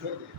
कर दिया।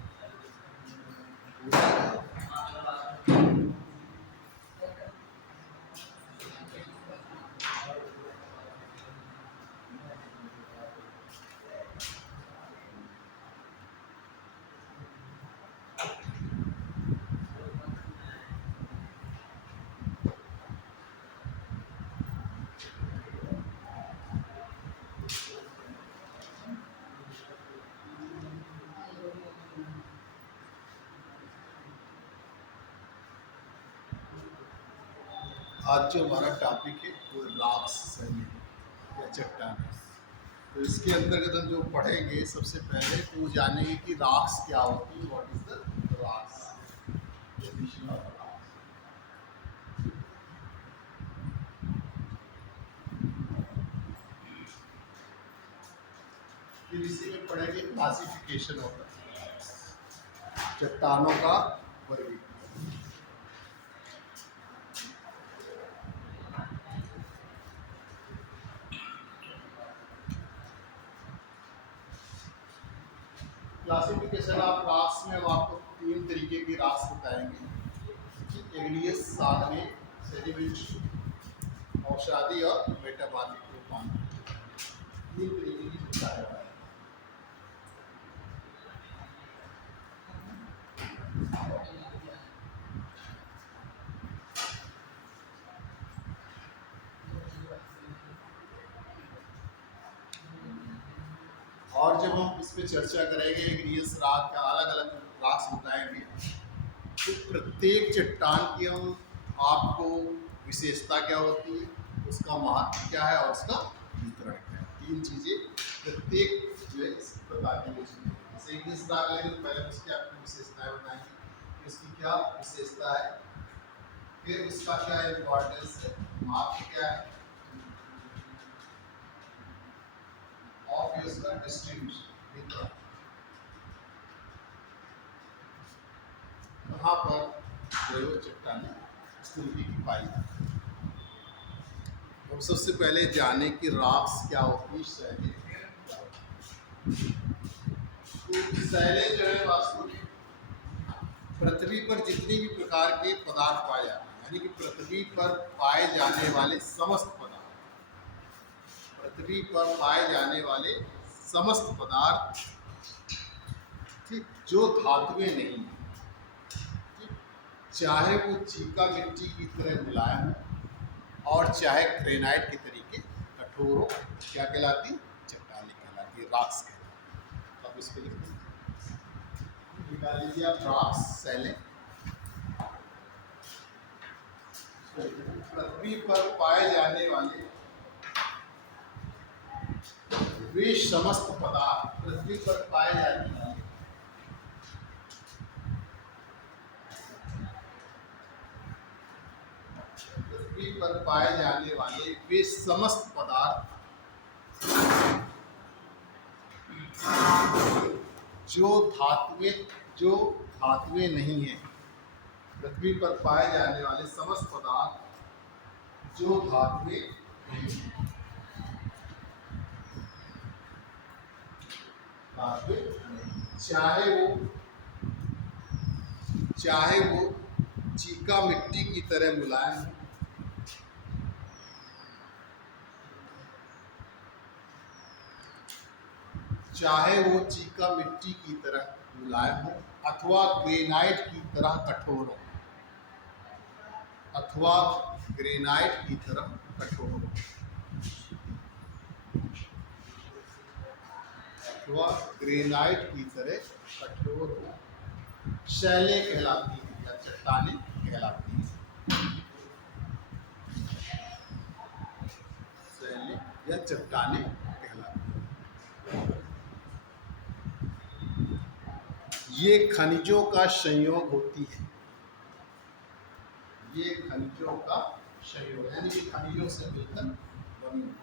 आज जो हमारा टॉपिक है वो रॉक्स शैली या चट्टान है। तो इसके अंतर्गत हम जो पढ़ेंगे सबसे पहले तो वो जानेंगे कि रॉक्स क्या होती है। What is the rocks, definition of rocks. फिर इसी में पढ़ेंगे क्लासिफिकेशन ऑफ चट्टानों का वर्गीकरण। क्लासिफिकेशन ऑफ रॉक्स में हम आपको 3 तरीके की रॉक्स बताएंगे: एग्नियस, साधने, सेडिमेंट, औषधि और मेटाबॉलिक रूपांतर। 3 तरीके की बताया है। और जब हम इस पे चर्चा करेंगे एग्नियस रॉक का अलग अलग रॉक्स बताएंगे, तो प्रत्येक चट्टान की हम आपको विशेषता क्या होती है, उसका महत्व क्या है और उसका वितरण क्या है। 3 चीजें प्रत्येक जो है इस बताती है। जैसे एग्नियस रॉक लेंगे तो पहले उसकी आपको विशेषताएं बताएंगे, उसकी क्या विशेषता है, फिर उसका क्या इम्पोर्टेंस है, महत्व क्या है और फिर उसका डिस्ट्रीब्यूशन, वितरण, कहाँ पर जो चट्टानें स्थिति की पाई जाती है। हम सबसे पहले जाने कि रॉक्स क्या होती है, शैलें क्या होती है। तो शैलें जो है वास्तव में पृथ्वी पर जितने भी प्रकार के पदार्थ पाए जाते हैं, यानी कि पृथ्वी पर पाए जाने वाले समस्त पदार्थ, पृथ्वी पर पाए जाने वाले समस्त पदार्थ, ठीक, जो धातुएं नहीं है, ठीक, चाहे वो चीका मिट्टी की तरह मुलायम हो और चाहे ग्रेनाइट के तरीके कठोर हो, क्या कहलाती, चट्टानें कहलाती, रॉक्स कहलाती। अब इसको लिखते हैं, निकाल लीजिए आप रॉक्स शैलें। पृथ्वी पर पाए जाने वाले वे समस्त पदार्थ, पृथ्वी पर पाए जाने वाले पृथ्वी पर पाए जाने वाले वे समस्त पदार्थ जो धातुएं नहीं है। पृथ्वी पर पाए जाने वाले समस्त पदार्थ जो धातुएं नहीं है, चाहे वो चीका मिट्टी की तरह मुलायम हो, चाहे वो चीका मिट्टी की तरह मुलायम हो, अथवा ग्रेनाइट की तरह कठोर हो, अथवा ग्रेनाइट की तरह कठोर हो, अथवा ग्रेनाइट की तरह कठोर हो, शैलें कहलाती हैं या चट्टानें कहलाती हैं। शैलें या चट्टानें कहलाती हैं। ये खनिजों का संयोग होती है, ये खनिजों का संयोग, यानी कि खनिजों से मिलकर बनी होती है।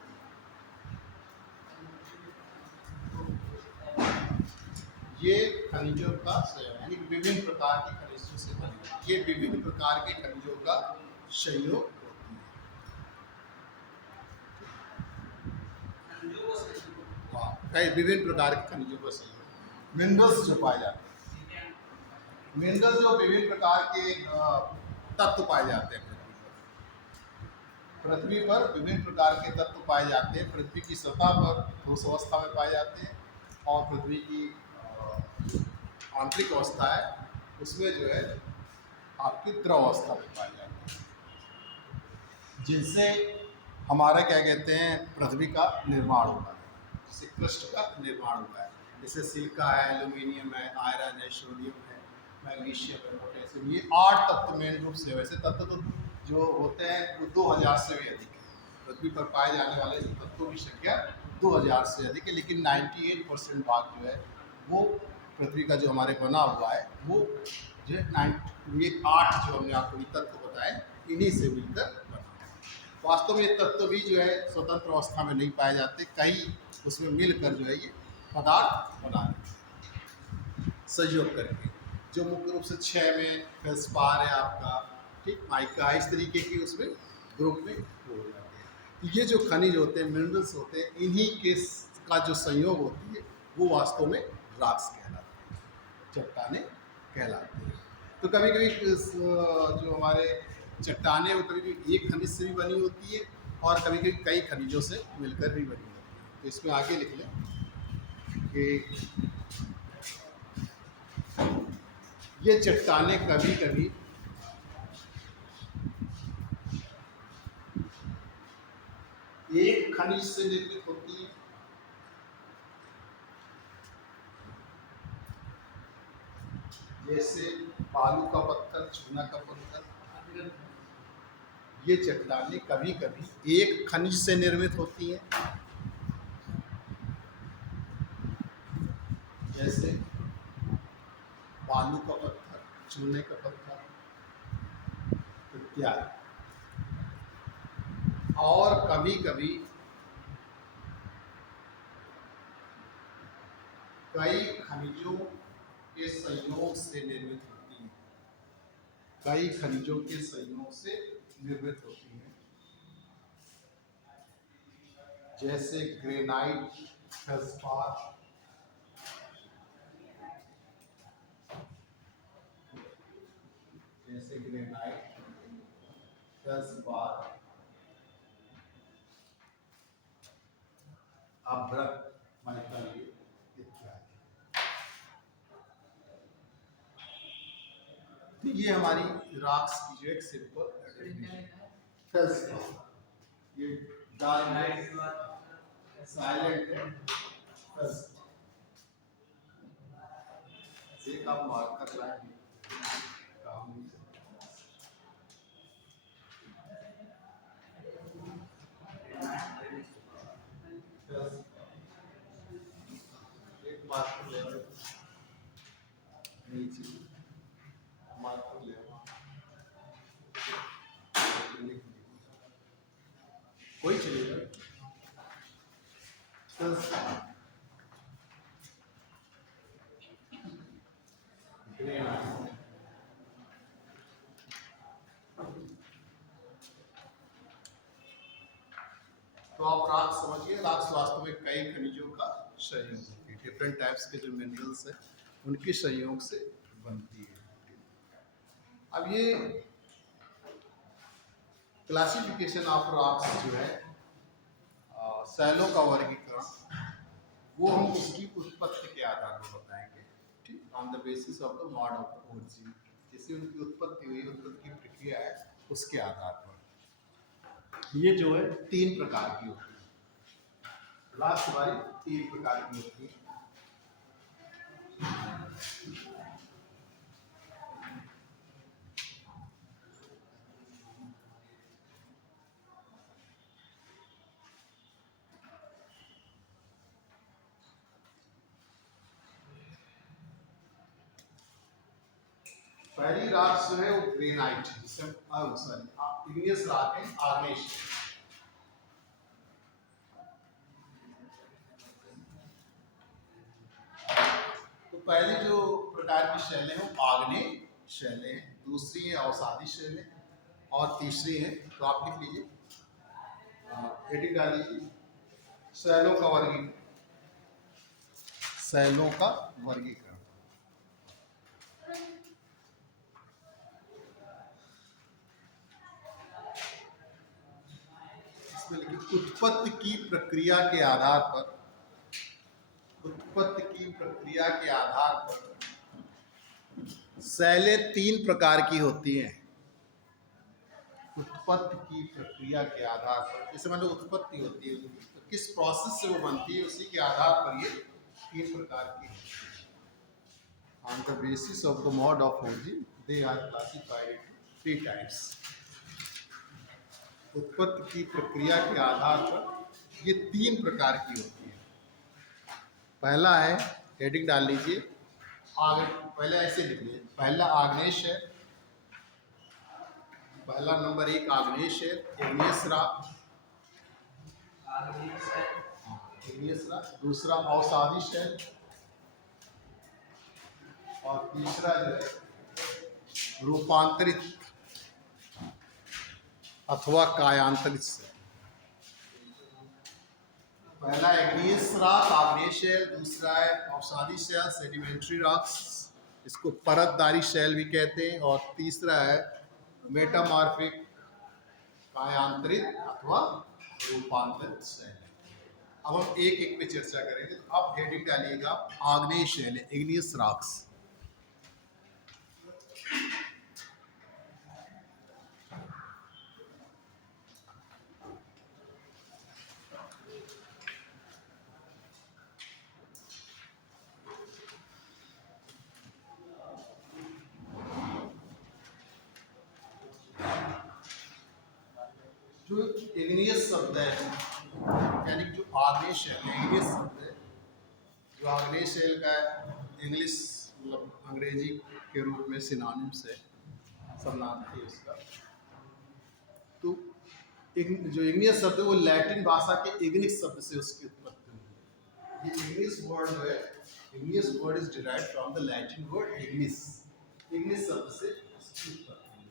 ये खनिजों का संयोग, यानी कि विभिन्न प्रकार के खनिजों से बनी होती है। ये विभिन्न प्रकार के खनिजों का संयोग होती है। कई विभिन्न प्रकार के खनिजों का संयोग। मिनरल्स जो पाए जाते हैं, मिनरल्स जो विभिन्न प्रकार के तत्व पाए जाते हैं पृथ्वी पर विभिन्न प्रकार के तत्व पाए जाते हैं। पृथ्वी की सतह पर ठोस अवस्था में पाए जाते हैं और पृथ्वी की आंतरिक अवस्था है उसमें जो है आपकी द्रव अवस्था में पाए जाते हैं, जिनसे हमारा क्या कहते हैं पृथ्वी का निर्माण होता है, जिससे कृष्ण का निर्माण होता है। जैसे सिलिका है, एल्यूमिनियम है, आयरन है, सोडियम है, मैग्नीशियम है, पोटेशियम, ये 8 तत्व मेन रूप से। वैसे तत्व तो जो होते हैं वो 2000 से भी अधिक है। पृथ्वी पर पाए जाने वाले तत्वों की संख्या 2000 से अधिक है, लेकिन 98% भाग जो है वो पृथ्वी का जो हमारे बना हुआ है वो जो है ये 8 जो हमने आपको तत्व बताए इन्हीं से मिलकर बना है। वास्तव में ये तत्व भी जो है स्वतंत्र अवस्था में नहीं पाए जाते, कई उसमें मिलकर जो है ये पदार्थ बनाते हैं सहयोग करके, जो मुख्य रूप से 6 में फेल्सपार है आपका, ठीक, माइका, इस तरीके की उसमें ग्रुप में हो जाते हैं। ये जो खनिज होते हैं, मिनरल्स होते हैं, इन्हीं के का जो संयोग होती है वो वास्तव में रॉक्स कहलाते हैं, चट्टाने कहलाते हैं। तो कभी कभी जो हमारे चट्टाने वो कभी कभी एक खनिज से भी बनी होती है और कभी कभी कई खनिजों से मिलकर भी बनी होती है। तो इसमें आगे लिख लें कि ये चट्टाने कभी कभी एक खनिज से निर्मित होती है, जैसे बालू का पत्थर, चूना का पत्थर। ये चट्टानें कभी कभी एक खनिज से निर्मित होती हैं, जैसे बालू का पत्थर, चूने का पत्थर इत्यादि। और कभी कभी कई खनिजों के संयोग से निर्मित होती हैं, कई खनिजों के संयोग से निर्मित होती हैं, जैसे ग्रेनाइट, फेल्सपार, जैसे ग्रेनाइट, फेल्सपार, अभ्रक, माइका इत्यादि। तो ये हमारी रॉक्स की जो एक सिंपल फेल्सपार, ये साइलेंट है फेल्सपार। एक आप मार्कर लाएंगे काम नहीं एक मार्कर ले नीचे मार्कर ले कोई चलेगा। तो आप राख समझिए, राख वास्तव में कई खनिजों का संयोग होती है, डिफरेंट टाइप्स के जो मिनरल्स है उनके संयोग से बनती है। अब ये क्लासिफिकेशन ऑफ रॉक्स जो है शैलों का वर्गीकरण वो हम उसकी उत्पत्ति के आधार पर बताएंगे, ठीक, on the basis of the mod of origin, जैसे उनकी उत्पत्ति हुई, उत्पत्ति की प्रक्रिया है उसके आधार पर। ये जो है 3 प्रकार की होती है, रॉक्स हमारी 3 प्रकार की होती है। पहली राख जो है वो ग्रेनाइट, जिसे सॉरी इग्नियस राख है, आग्नेय। तो पहली जो प्रकार की शैलें हैं वो आग्नेय शैलें हैं, दूसरी है अवसादी शैलें और तीसरी है, तो आप लिख लीजिए एडिट डालिए, शैलों का वर्गीकरण। शैलों का वर्गीकरण। इसमें लिखिए उत्पत्ति की प्रक्रिया के आधार पर, उत्पत्ति की प्रक्रिया के आधार पर शैलें 3 प्रकार की होती हैं। उत्पत्ति की प्रक्रिया के आधार पर, जैसे मान लो उत्पत्ति होती है तो किस प्रोसेस से वो बनती है, उसी के आधार पर ये 3 प्रकार की। On the basis of the mode of origin they are classified into 3 types. उत्पत्ति की प्रक्रिया के आधार पर ये 3 प्रकार की होती है। पहला है, हेडिंग डाल लीजिए, पहले ऐसे लिखिए, पहला आग्नेश है, पहला नंबर 1 आग्नेश है, इग्नियस रॉक, इग्नियस रॉक। दूसरा अवसादी शैल, और तीसरा जो है रूपांतरित अथवा कायांतरित शैल। पहला इग्नियस रॉक आग्नेय शैल, दूसरा है अवसादी शैल सेडिमेंट्री रॉक्स, इसको परतदारी शैल भी कहते हैं, और तीसरा है मेटामॉर्फिक कायांतरित अथवा रूपांतरित शैल। अब हम एक एक पे चर्चा करेंगे। तो अब हेडिंग डालिएगा आग्नेय शैल, इग्नियस रॉक्स। जो इग्नियस शब्द है, यानी जो आग्नेय शैल है, इग्नियस शब्द है, जो आग्नेय शैल का इंग्लिश मतलब अंग्रेजी के रूप में सिनोनिम्स है, समानार्थी है उसका। तो जो इग्नियस शब्द है वो लैटिन भाषा के इग्निस शब्द से उसकी उत्पत्ति हुई। ये इग्निस वर्ड जो है, igneous word is derived from the Latin word Ignis. Ignis शब्द से उसकी उत्पत्ति हुई।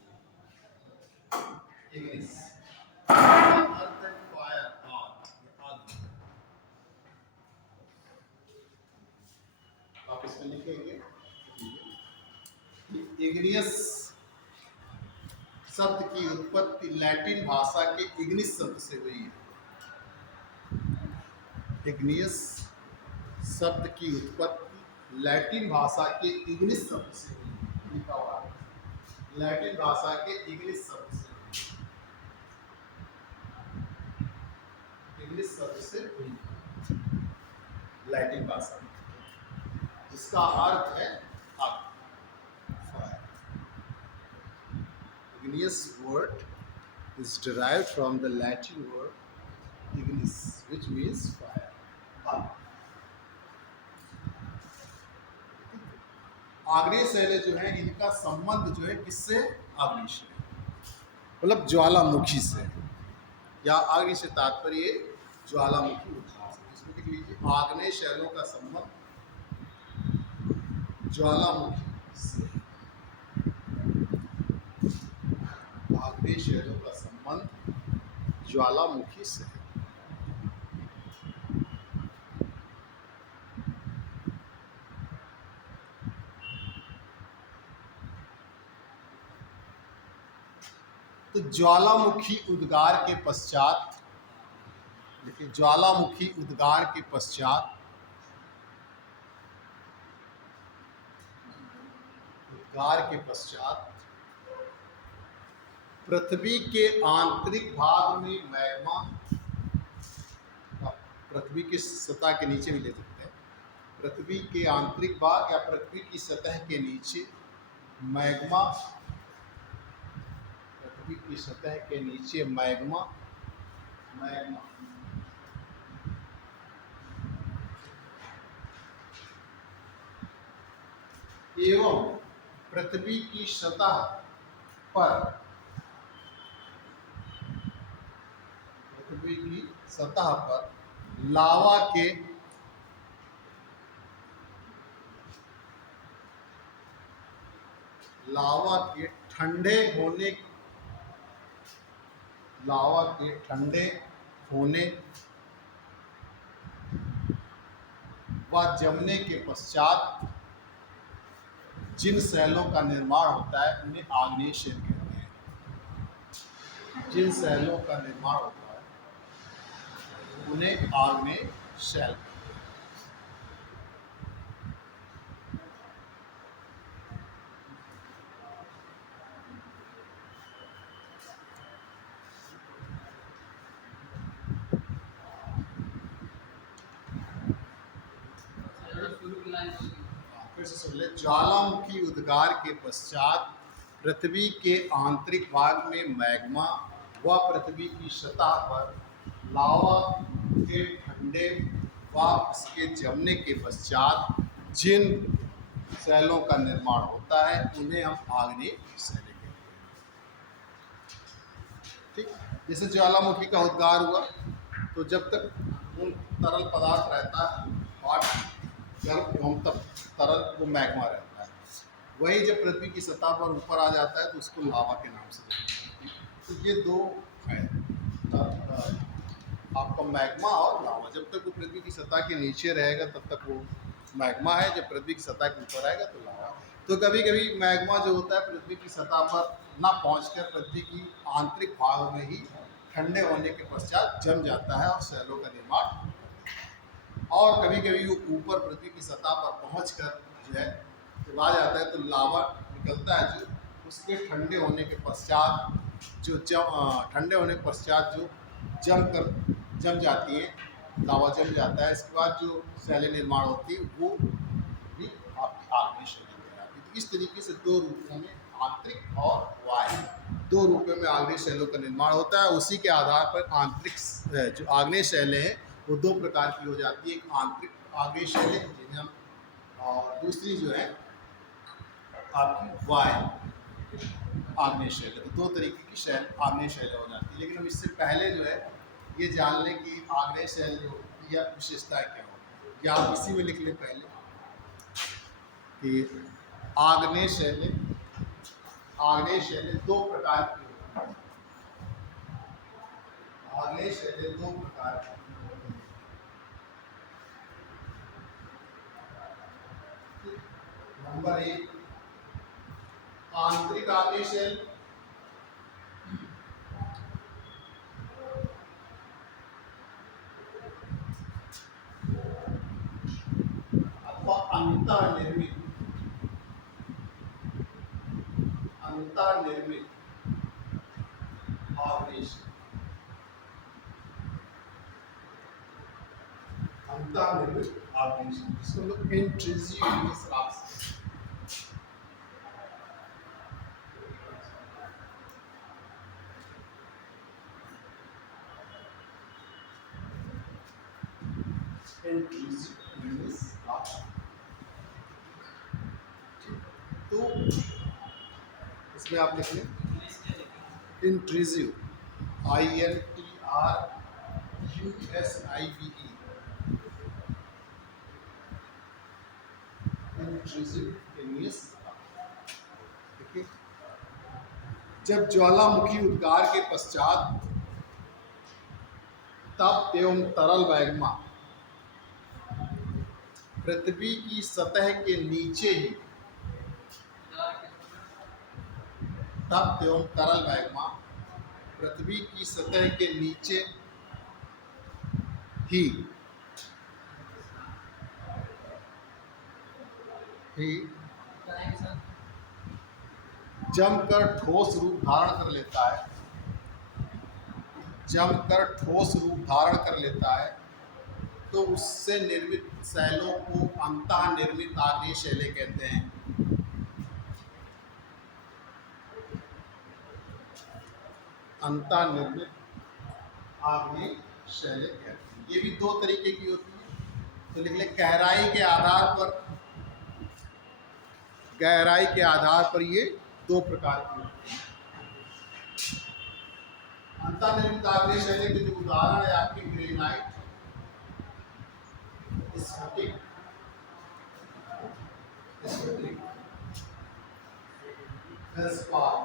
इग्निस अर्थ है फायर, आग। आप इसमें लिखेंगे इग्नियस शब्द की उत्पत्ति लैटिन भाषा के इग्निस शब्द से हुई है। इग्नियस शब्द की उत्पत्ति लैटिन भाषा के इग्निस शब्द से हुई है। लिखा हुआ है लैटिन भाषा के इग्निस शब्द से, इग्निस शब्द से हुई लैटिन भाषा, जिसका अर्थ है आग। Igneous word is derived from the Latin word ignis, which means fire. आग्नेय शैलें जो है, इनका संबंध जो है किससे? आग्नेय से, मतलब ज्वालामुखी से, या आग्नेय से तात्पर्य ज्वालामुखी ऊर्जा से। इसमें लिख लीजिए आग्नेय शैलों का संबंध ज्वालामुखी से, आग्नेय शैलों का संबंध ज्वालामुखी से है। तो ज्वालामुखी उद्गार के पश्चात, देखिए ज्वालामुखी उद्गार के पश्चात पृथ्वी के आंतरिक भाग में मैग्मा, पृथ्वी की सतह के नीचे भी ले सकते हैं, पृथ्वी के आंतरिक भाग या पृथ्वी की सतह के नीचे मैग्मा, पृथ्वी की सतह के नीचे मैग्मा एवं पृथ्वी की सतह पर, पृथ्वी की सतह पर लावा के ठंडे होने व जमने के पश्चात जिन शैलों का निर्माण होता है उन्हें आग्नेय शैल कहते हैं। जिन शैलों का निर्माण होता है उन्हें आग्नेय शैल कहते हैं। फिर से सुन ले। ज्वालामुखी उद्गार के पश्चात पृथ्वी के आंतरिक भाग में मैग्मा व पृथ्वी की सतह पर लावा के ठंडे व इसके जमने के पश्चात जिन शैलों का निर्माण होता है उन्हें हम आग्नेय शैलें कहते हैं। ठीक, जैसे ज्वालामुखी का उद्गार हुआ तो जब तक उन तरल पदार्थ रहता है हॉट गर्म एवं तब तरल वो मैग्मा रहता है। वही जब पृथ्वी की सतह पर ऊपर आ जाता है तो उसको लावा के नाम से जानते हैं। तो ये दो है आपका मैग्मा और लावा। जब तक वो पृथ्वी की सतह के नीचे रहेगा तब तक वो मैग्मा है, जब पृथ्वी की सतह के ऊपर आएगा तो लावा। तो कभी कभी मैग्मा जो होता है पृथ्वी की सतह पर ना पहुंचकर पृथ्वी की आंतरिक भाग में ही ठंडे होने के पश्चात जम जाता है और शैलों का निर्माण। और कभी कभी वो ऊपर पृथ्वी की सतह पर पहुंचकर जो है जब आ जाता है तो लावा निकलता है जो उसके ठंडे होने के पश्चात जो ठंडे होने के पश्चात जो जम जाती है, लावा जम जाता है। इसके बाद जो शैलें निर्माण होती है वो भी आपकी आग्नेय शैलें कहलाती है। तो इस तरीके से दो रूपों में आंतरिक और बाह्य दो रूपों में आग्नेय शैलों का निर्माण होता है। उसी के आधार पर आंतरिक जो आग्नेय शैलें हैं वो दो प्रकार की हो जाती है। एक आंतरिक आग्नेय शैलें जिन्हें हम और दूसरी जो है आपकी बाह्य आग्नेय शैलें। तो दो तरीके की आग्नेय शैलें हो जाती है। लेकिन हम इससे पहले जो है ये जान लें कि आग्नेय शैल जो होती है विशेषताएं क्या होती है। क्या आप इसी में लिख लें पहले कि आग्नेय शैलें दो प्रकार की होती हैं। आग्नेय शैलें दो प्रकार की नंबर एक आंतरिक आग्नेय शैल अथवा अंतर्निर्मित आग्नेय शैल। अंतर्निर्मित आग्नेय शैल इसको हम लोग इंट्रिंसिक रॉक्स तो इसमें आप लिख लें इंट्रिजिव INTRUSIVE देखिए जब ज्वालामुखी उद्गार के पश्चात तप एवं तरल मैग्मा पृथ्वी की सतह के नीचे ही तप एवं तरल मैग्मा पृथ्वी की सतह के नीचे ही जमकर ठोस रूप धारण कर लेता है। तो उससे निर्मित शैलों को अंतःनिर्मित आग्नेय शैलें कहते हैं। अंतःनिर्मित आग्नेय शैलें कहते हैं। ये भी दो तरीके की होती है। तो लिख ले गहराई के आधार पर ये दो प्रकार की होती है। अंतर्निर्मित आग्नेय शैलें के जो उदाहरण है आपकी ग्रेनाइट, स्फटिक, फेल्सपार।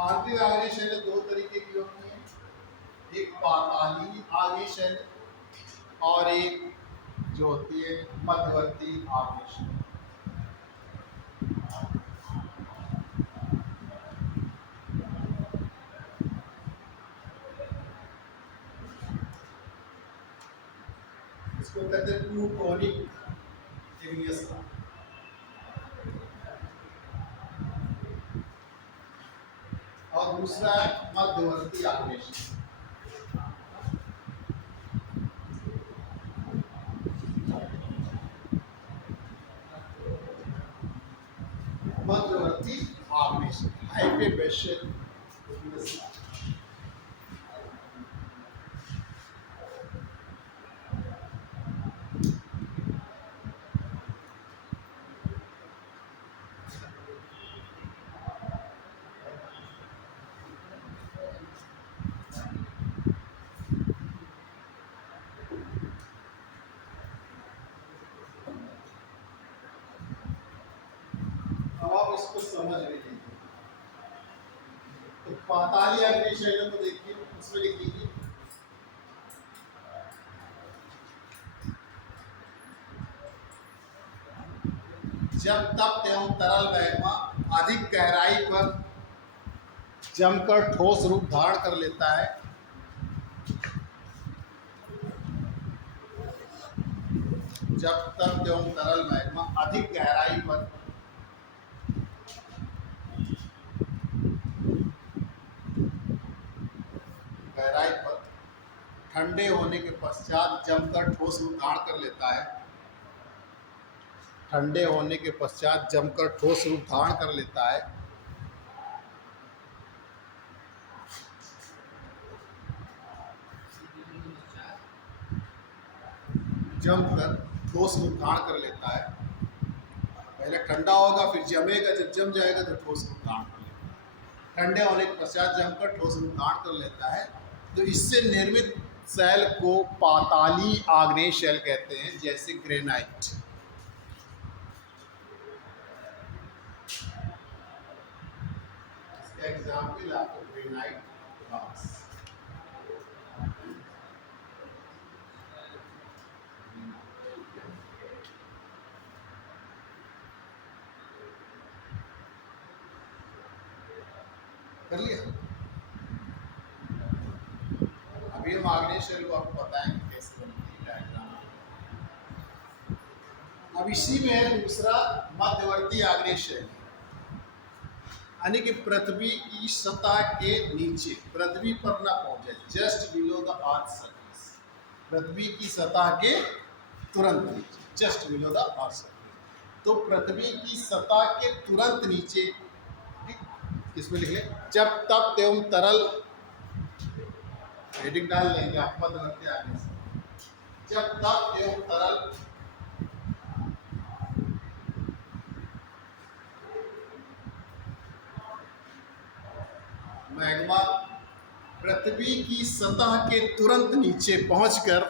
आंतरिक आग्नेय शैलें दो तरीके की होती हैं। एक पाताली आग्नेय शैल और एक जो होती है मध्यवर्ती आग्नेय शैल। इसको कहते हैं प्लूटोनिक इग्नियस। और दूसरा है मध्यवर्ती आग्नेय शैल। मध्यवर्ती आग्नेय शैल हाइपेबेशियल इग्नियस। अब आप इसको समझ लीजिए। तो पाताली आग्नेय शैल को देखिए, उसमें लिख लीजिए जब तप्त एवं तरल मैग्मा अधिक गहराई पर जमकर ठोस रूप धारण कर लेता है, जब तप्त एवं तरल मैग्मा अधिक गहराई पर ठंडे होने के पश्चात जमकर ठोस रूप धारण कर लेता है, ठंडे होने के पश्चात जमकर ठोस रूप धारण कर लेता है, जमकर ठोस रूप धारण कर लेता है। पहले ठंडा होगा, फिर जमेगा, जब जम जाएगा तो ठोस रूप धारण कर लेता है। ठंडे होने के पश्चात जमकर ठोस रूप धारण कर लेता है। तो इससे निर्मित शैल को पाताली आग्नेय शैल कहते हैं, जैसे ग्रेनाइट। इसका एग्जाम्पल आपको ग्रेनाइट रॉक्स। कर लिया। अभी हम आग्नेय शैल को आपको बताएंगे कैसे बनती है डायग्राम। अब इसी में है दूसरा मध्यवर्ती आग्नेय शैल, यानी कि पृथ्वी की सतह के नीचे, पृथ्वी पर ना पहुंचे, just below the earth surface, पृथ्वी की सतह के तुरंत नीचे, just below the earth surface. तो पृथ्वी की सतह के तुरंत नीचे, इसमें लिख लें जब तप्त एवं तरल, हेडिंग डाल लेंगे आप मध्यवर्ती आग्नेय शैल, जब तप्त एवं तरल मैग्मा पृथ्वी की सतह के तुरंत नीचे पहुंचकर,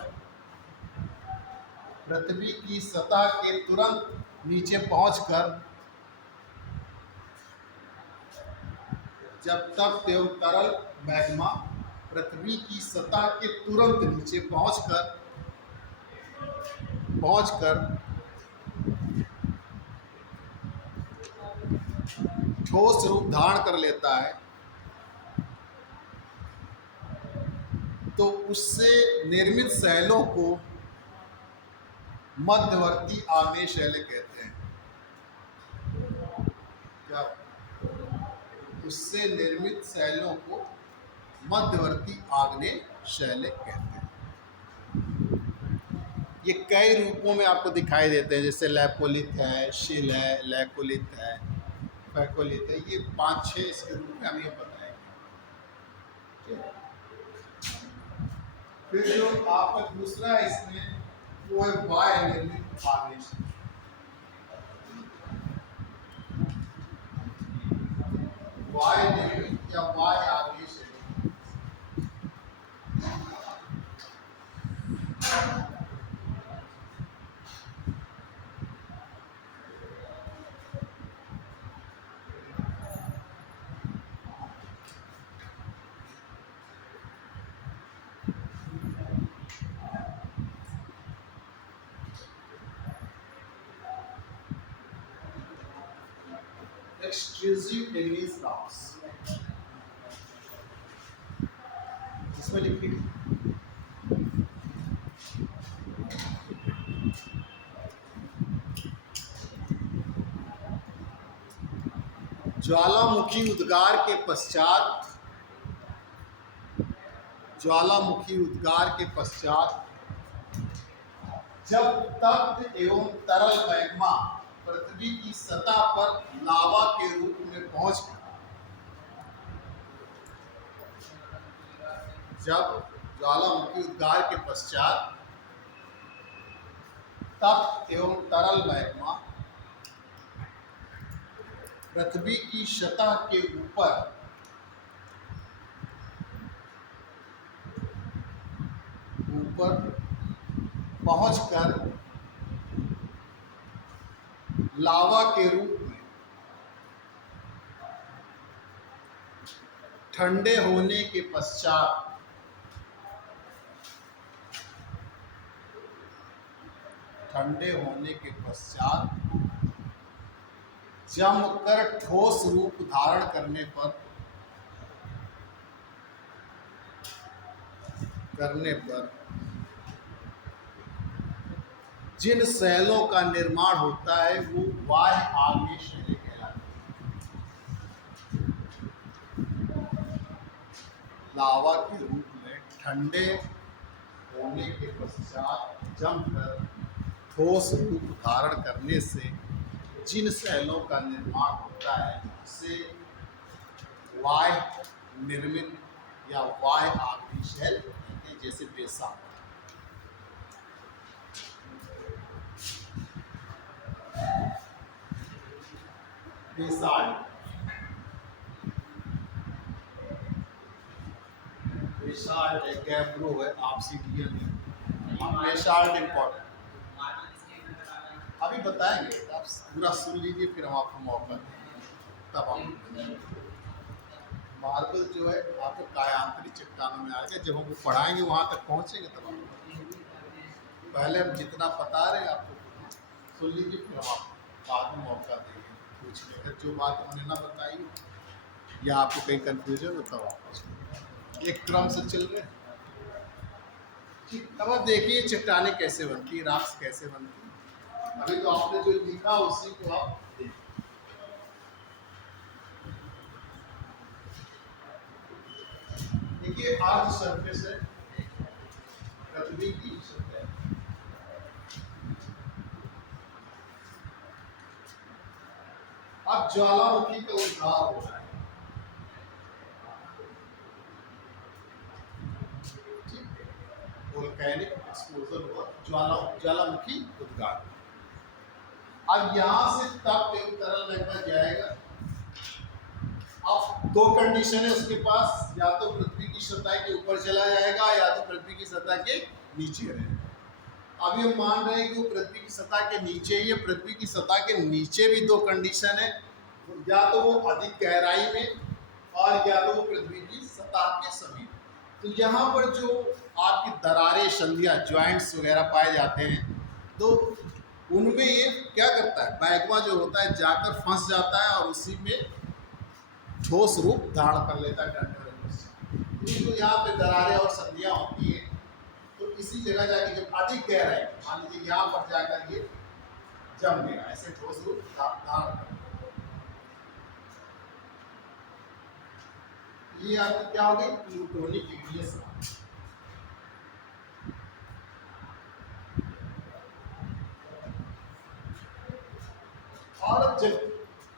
पृथ्वी की सतह के तुरंत नीचे पहुंचकर, जब तप्त एवं तरल मैग्मा पृथ्वी की सतह के तुरंत नीचे पहुंचकर ठोस रूप धारण कर लेता है, तो उससे निर्मित शैलों को मध्यवर्ती आग्नेय शैल कहते हैं। क्या? उससे निर्मित शैलों को मध्यवर्ती आग्नेय शैल कहते हैं। ये कई रूपों में आपको दिखाई देते हैं, जैसे लैपोलिथ है, शिल है, लैकोलिथ है, फैकोलिथ है। ये 5-6 इसके रूप में हम ये बताएंगे। फिर जो आपका दूसरा है इसमें, वो है वाय निर्मित आग्नेय शैल। वाय निर्मित या वाय आग्नेय शैल, एक्सक्लूसिव igneous rocks, इसमें लिखिए ज्वालामुखी उद्गार के पश्चात, ज्वालामुखी उद्गार के पश्चात जब तप्त एवं तरल मैग्मा पृथ्वी की सतह पर लावा के रूप में पहुंच गया, जब ज्वालामुखी उद्गार के पश्चात तप्त एवं तरल मैग्मा पृथ्वी की सतह के ऊपर पहुंचकर लावा के रूप में ठंडे होने के पश्चात जमकर ठोस रूप धारण करने पर जिन शैलों का निर्माण होता है वो बाह्य आग्नेय शैलें कहलाती हैं। लावा के रूप में ठंडे होने के पश्चात जमकर ठोस रूप धारण करने से जिन शैलों का निर्माण होता है उसे बाह्य निर्मित या बाह्य आग्नेय शैल कहते हैं, जैसे बेसाल्ट। बेसाल्ट है, गैब्रो है, ऑब्सिडियन है। बेसाल्ट इम्पोर्टेंट अभी बताएंगे, आप पूरा सुन लीजिए फिर हम आपको मौका देंगे तब हम। मार्बल जो है आपको कायांतरित चट्टानों में आएगा, जब हमको पढ़ाएंगे वहाँ तक पहुँचेंगे तब हम पहले हम जितना बता रहे हैं आपको सुन लीजिए, फिर हम आपको बाद में मौका देंगे पूछने का। जो बात हमने ना बताई या आपको कहीं कंफ्यूजन हो तब आप पूछेंगे। एक क्रम से चल रहे हैं, ठीक। अब आप देखिए चट्टानें कैसे बनती है, रॉक्स कैसे बनती है। अभी तो आपने जो लिखा उसी को आप देखिए। देखिए अर्थ सरफेस है, पृथ्वी की सतह। अब ज्वालामुखी का उद्गार हो रहा है, वोल्केनिक एक्सप्लोजन हुआ, ज्वालामुखी उद्गार। अब यहाँ से तप्त एवं तरल मैग्मा जाएगा। अब दो कंडीशन है उसके पास, या तो पृथ्वी की सतह के ऊपर चला जाएगा या तो पृथ्वी की सतह के नीचे रहेगा। अभी हम मान रहे हैं कि वो पृथ्वी की सतह के नीचे ही है। पृथ्वी की सतह के नीचे भी दो कंडीशन है, या तो वो अधिक गहराई में और या तो वो पृथ्वी की सतह के समीप। तो यहाँ पर जो आपकी दरारें, संधियाँ, ज्वाइंट्स वगैरह पाए जाते हैं, तो उनमें ये क्या करता है, मैग्मा जो होता है जाकर फंस जाता है और उसी में ठोस रूप धारण कर लेता है ठंडे होने से। तो यहाँ पे दरारें और संधियाँ होती है, तो इसी जगह जाके जब अधिक गहराई, मान लीजिए यहाँ पर जाकर ये जम गया, ऐसे ठोस रूप धारण कर, ये आपकी क्या हो गई, प्लूटोनिक igneous रॉक। और जब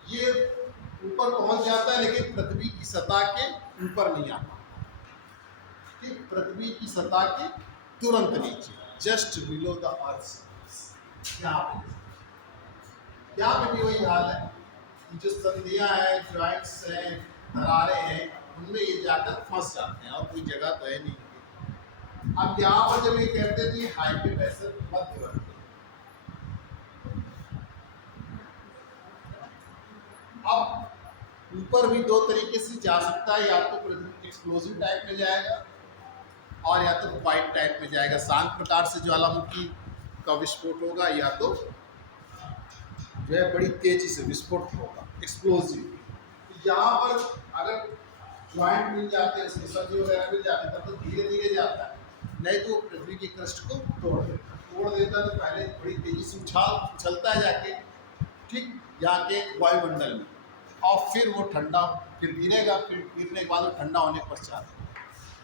ये ऊपर पहुंच जाता है लेकिन पृथ्वी की सतह के ऊपर नहीं आता, ठीक, पृथ्वी की सतह के तुरंत नीचे, just below the earth surface. यहाँ पे भी वही हाल है, जो संधियाँ हैं, ज्वाइंट्स हैं, दरारें हैं, उनमें ये जाकर फंस जाते हैं और कोई जगह तो है नहीं। अब यहाँ पर जब ये कहते थे हाइपोटेंशन मध्यवर्ती, अब ऊपर भी दो तरीके से जा सकता है, या तो पृथ्वी एक्सप्लोजिव टाइप में जाएगा और या तो वाइट टाइप में जाएगा, शांत प्रकार से ज्वालामुखी का विस्फोट होगा, या तो जो है बड़ी तेजी से विस्फोट होगा, एक्सप्लोजिव। यहाँ पर अगर ज्वाइंट मिल जाते हैं, उसके सब्जी वगैरह मिल जाते हैं, तब तो धीरे धीरे जाता है, नहीं तो वो पृथ्वी की क्रस्ट को तोड़ देता है। तो पहले बड़ी तेजी से उछलता है जाके, ठीक, जाके वायुमंडल में, और फिर वो ठंडा, फिर गिरेगा, फिर गिरने के बाद वो ठंडा होने के पश्चात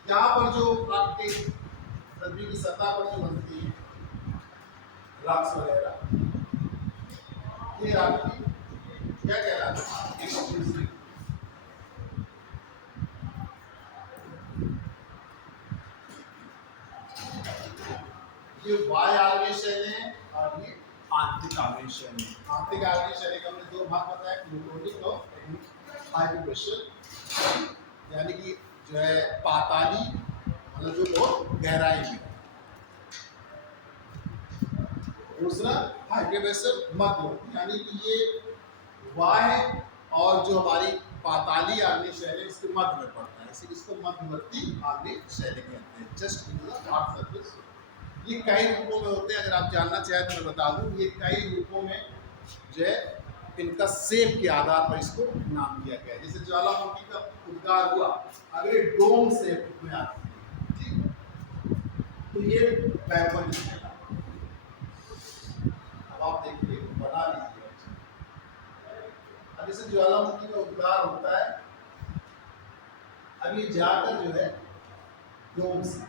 यहाँ पर जो आपके पृथ्वी की सतह पर जो बनती है रॉक्स वगैरह, ये आपकी क्या कहलाती है? ये बाह्य आग्नेय शैली है और ये आंतरिक आग्नेय शैली है। आंतरिक आग्नेय शैली का हमने दो भाग बताया, प्लूटोनिक और हाइपोप्रेशर, यानी कि जो है पाताली, मतलब जो बहुत गहराई में। दूसरा हाइपोप्रेशर मध्यवर्ती, यानी कि ये बाह्य और जो हमारी पाताली आग्नेय शैली इसके मध्य में पड़ता है, इसीलिए इसको मध्यवर्ती आग्नेय शैली कहते हैं। Just below the earth surface. ये कई रूपों में होते हैं, अगर आप जानना चाहें तो मैं बता दूं, ये कई रूपों में जो है इनका शेप के आधार पर इसको नाम दिया गया है। जैसे ज्वालामुखी का उद्गार हुआ, अगर ये डोम शेप में आती है, ठीक, तो ये बैकवर्ड है। अब आप देखिए, बना लीजिए। अब इसे ज्वालामुखी का उद्गार होता है, अब ये जाकर जो है डोम से,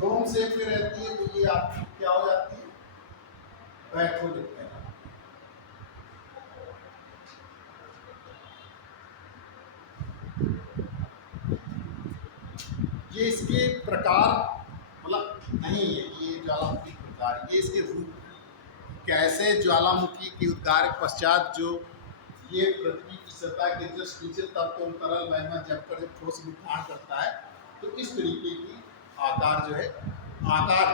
डोम शेप में रहती है, तो ये आपकी क्या हो जाती है? बैकवर्ड कहलाती है। ये इसके प्रकार मतलब नहीं है कि ये ज्वालामुखी के उद्गार, ये इसके रूप, कैसे ज्वालामुखी के उद्गार के पश्चात जो ये पृथ्वी की सतह के जस्ट नीचे तब तो तरल मैग्मा जमकर जब ठोस रूप धारण करता है, तो इस तरीके की आकार जो है, आकार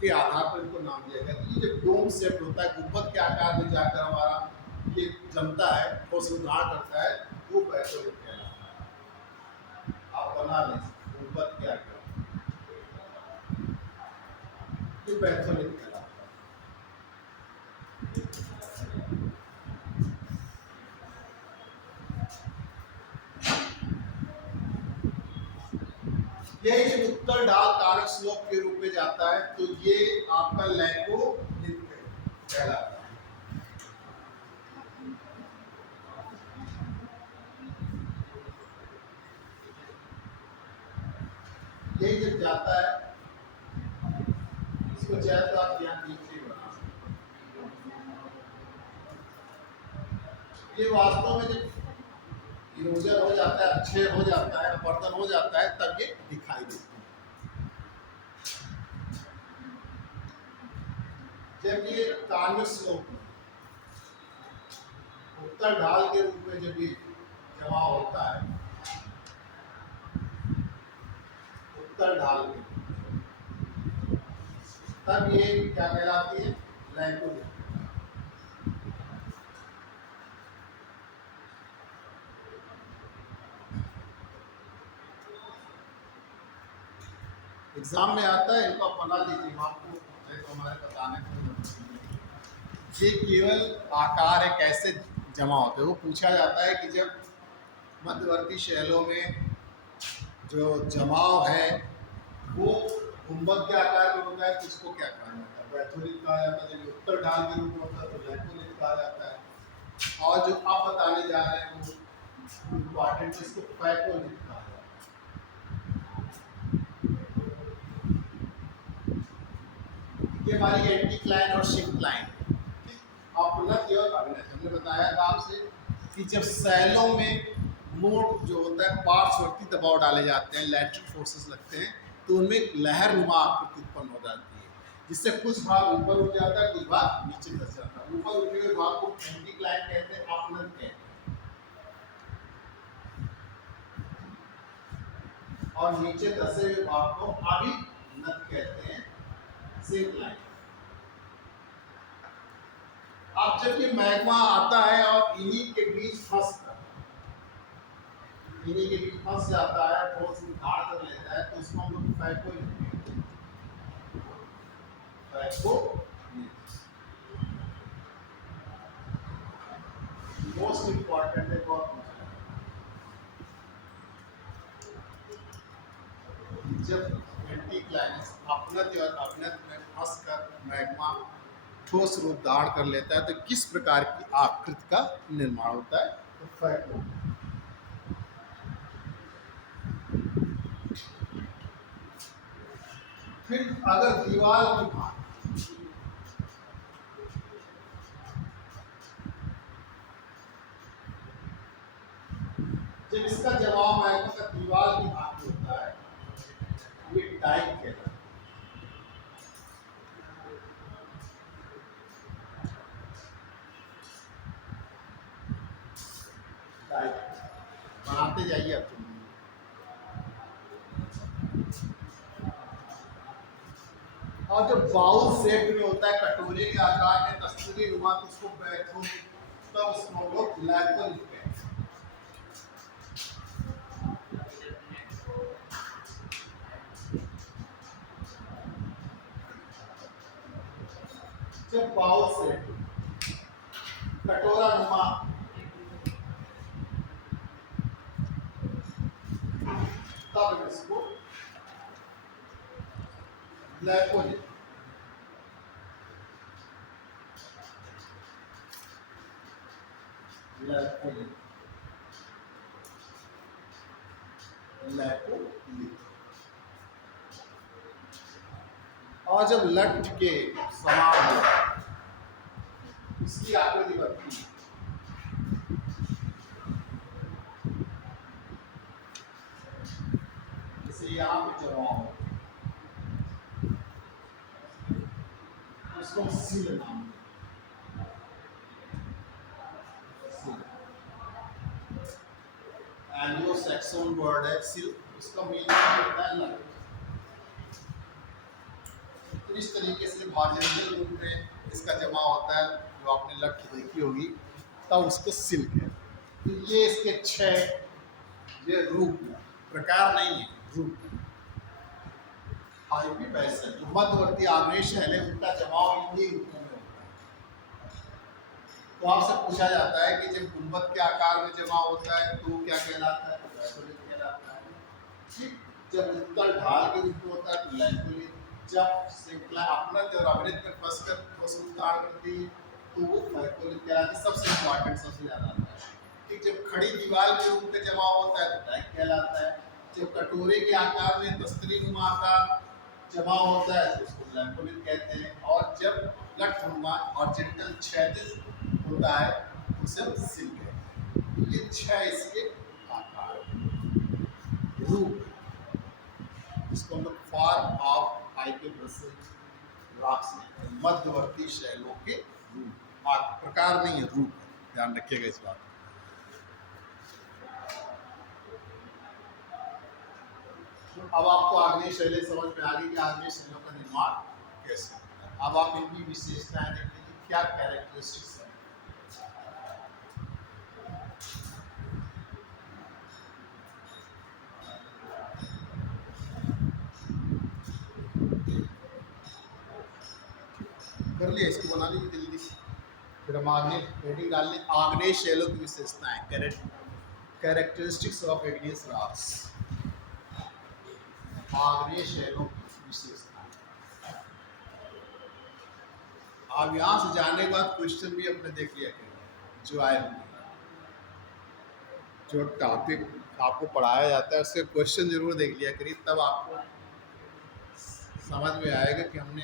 के आधार पर इनको नाम दिया गया। तो ये जो डोम शेप होता है, गुंबद के आकार में जाकर हमारा ये जमता है, ठोस रूप धारण करता है, वो बैकवर्ड कहलाता है। आप बना लें गुंबद के आकार, ये बैकवर्ड कहलाता है। ये जब उत्तर ढाल कारक स्लोप के रूप में जाता है, तो ये आपका लैकोलिथ कहलाता है। ये जब जाता है, इसको चाहे तो आप यहाँ नीचे बना सकते हैं। ये वास्तव में जब इरोजन हो जाता है, अच्छे हो जाता है, अपवर्तन हो जाता है, तब ये दिखाई देती है। जब ये कॉन्वेक्स स्लोप उत्तर ढाल के रूप में जब ये जमा होता है, उत्तर ढाल के, तब ये क्या कहलाती है? लैकोलिथ। एग्जाम में आता है, इनको बना लीजिए, आपको तो हमारे बताने को। ये केवल आकार है, कैसे जमा होते हैं, वो पूछा जाता है कि जब मध्यवर्ती शैलों में जो जमाव है वो गुंबद के आकार में होता है, तो इसको क्या कहा जाता है? बैथोलिथ कहा जाता है। जब उत्तर ढाल के रूप में होता है तो लैकोलिथ कहा जाता है। और जो आप बताने जा रहे हैं वो इम्पॉर्टेंट, इसको पैकोलिथ कहा जाता है। ये हमारी एंटीक्लाइन और शिफ्टलाइन अपनत्य और अभिनय, हमने बताया था आपसे कि जब सैलों में मोड जो होता है, पार्श्ववर्ती दबाव डाले जाते हैं, लैटरल फोर्सेस लगते हैं, तो उनमें एक लहर नुमा आकृति उत्पन्न हो जाती है, जिससे कुछ भाग ऊपर उठ जाता है, कुछ भाग नीचे धस जाता है। ऊपर उठे हुए भाग को एंटीक्लाइन कहते हैं, अपनत कहते हैं, और नीचे धसे हुए भाग को अभिनत कहते हैं, सिंक्लाइन। अब जब ये मैग्मा आता है और इन्हीं के बीच फंसता है, इन्हीं के बीच फंस जाता है, ठोस उखाड़ कर लेता है, तो उसको हम लोग फैको मोस्ट इम्पॉर्टेंट है। बहुत जब एंटीक्लाइमेक्स अपनत और अवनत में फंस कर मैग्मा ठोस रूप धारण कर लेता है, तो किस प्रकार की आकृति का निर्माण होता है? तो फैको। फिर अगर दीवार की भाग जब इसका जवाब आएगा तो दीवार की भाग होता है, ये टाइप कहलाता है। टाइप बनाते जाइए आप तुम। और जब बाउल शेप में होता है, कटोरे के आकार में तस्तरी हुआ, तो उसको बैठो तब उसको लोग लैपल लिखते हैं। जब बाउल शेप कटोरा नुमा तब इसको लैपल और जब लठ के समान हो इसकी आकृति बनती है। जैसे यहाँ पे जमा हो, उसको सिल नाम एंग्लो सैक्सन वर्ड है सिल, उसका मीनिंग होता है लठ। तो इस तरीके से हॉरिजॉन्टल रूप में इसका जमा होता है, जो आपने लठ देखी होगी, तब उसको सिल कहते हैं। तो ये इसके 6 ये रूप प्रकार नहीं है, रूप हाइपी वैसे जो मध्यवर्ती आग्नेय शैल है उनका जमाव इन्हीं रूपों में होता है। तो आपसे पूछा जाता है कि जब गुंबद के आकार में जमा होता है तो क्या कहलाता है? तो लैकोलिथ कहलाता है। ठीक, जब उत्तल ढाल के रूप में होता है तो लैकोलिथ। जब श्रृंखला अपनत और अवनत में फंसकर फसुलताड़ करती है तो वो फैकोलिथ कहलाती है। सबसे इम्पोर्टेंट, सबसे ज़्यादा आता है। ठीक, जब खड़ी दीवार के रूप में जमा होता है तो डाइक कहलाता है। जब कटोरे के आकार में तस्तरी नुमा आकार जमा होता है तो उसको लैकोलिथ कहते हैं। और जब लठ नुमा और जेंटल क्षैतिज होता है उसे हम सिल कहते हैं। ये 6 इसके आकार रूप, इसको हम लोग फॉर्म ऑफ हाइपोब्रसिक रॉक्स में मध्यवर्ती शैलों के रूप, प्रकार नहीं है, रूप। ध्यान रखिएगा इस बात। अब आपको आग्नेय शैली समझ में आ गई कि आग्नेय शैलों का निर्माण कैसे होता है। अब आप इनकी विशेषताएं देख लीजिए, क्या कैरेक्टरिस्टिक्स है। कर लिया, इसको बना लीजिए जल्दी से। फिर हम आग्नेय हेडिंग डाल लें, आग्नेय शैलों की विशेषताएं, कैरेक्टरिस्टिक्स ऑफ इग्नियस रॉक्स। आग्नेय शैलों की विशेषताएं। अब यहाँ से जाने के बाद क्वेश्चन भी अपने देख लिया करेंगे जो आए होंगे, जो टॉपिक आपको पढ़ाया जाता है उसके क्वेश्चन जरूर देख लिया करिए, तब आपको समझ में आएगा कि हमने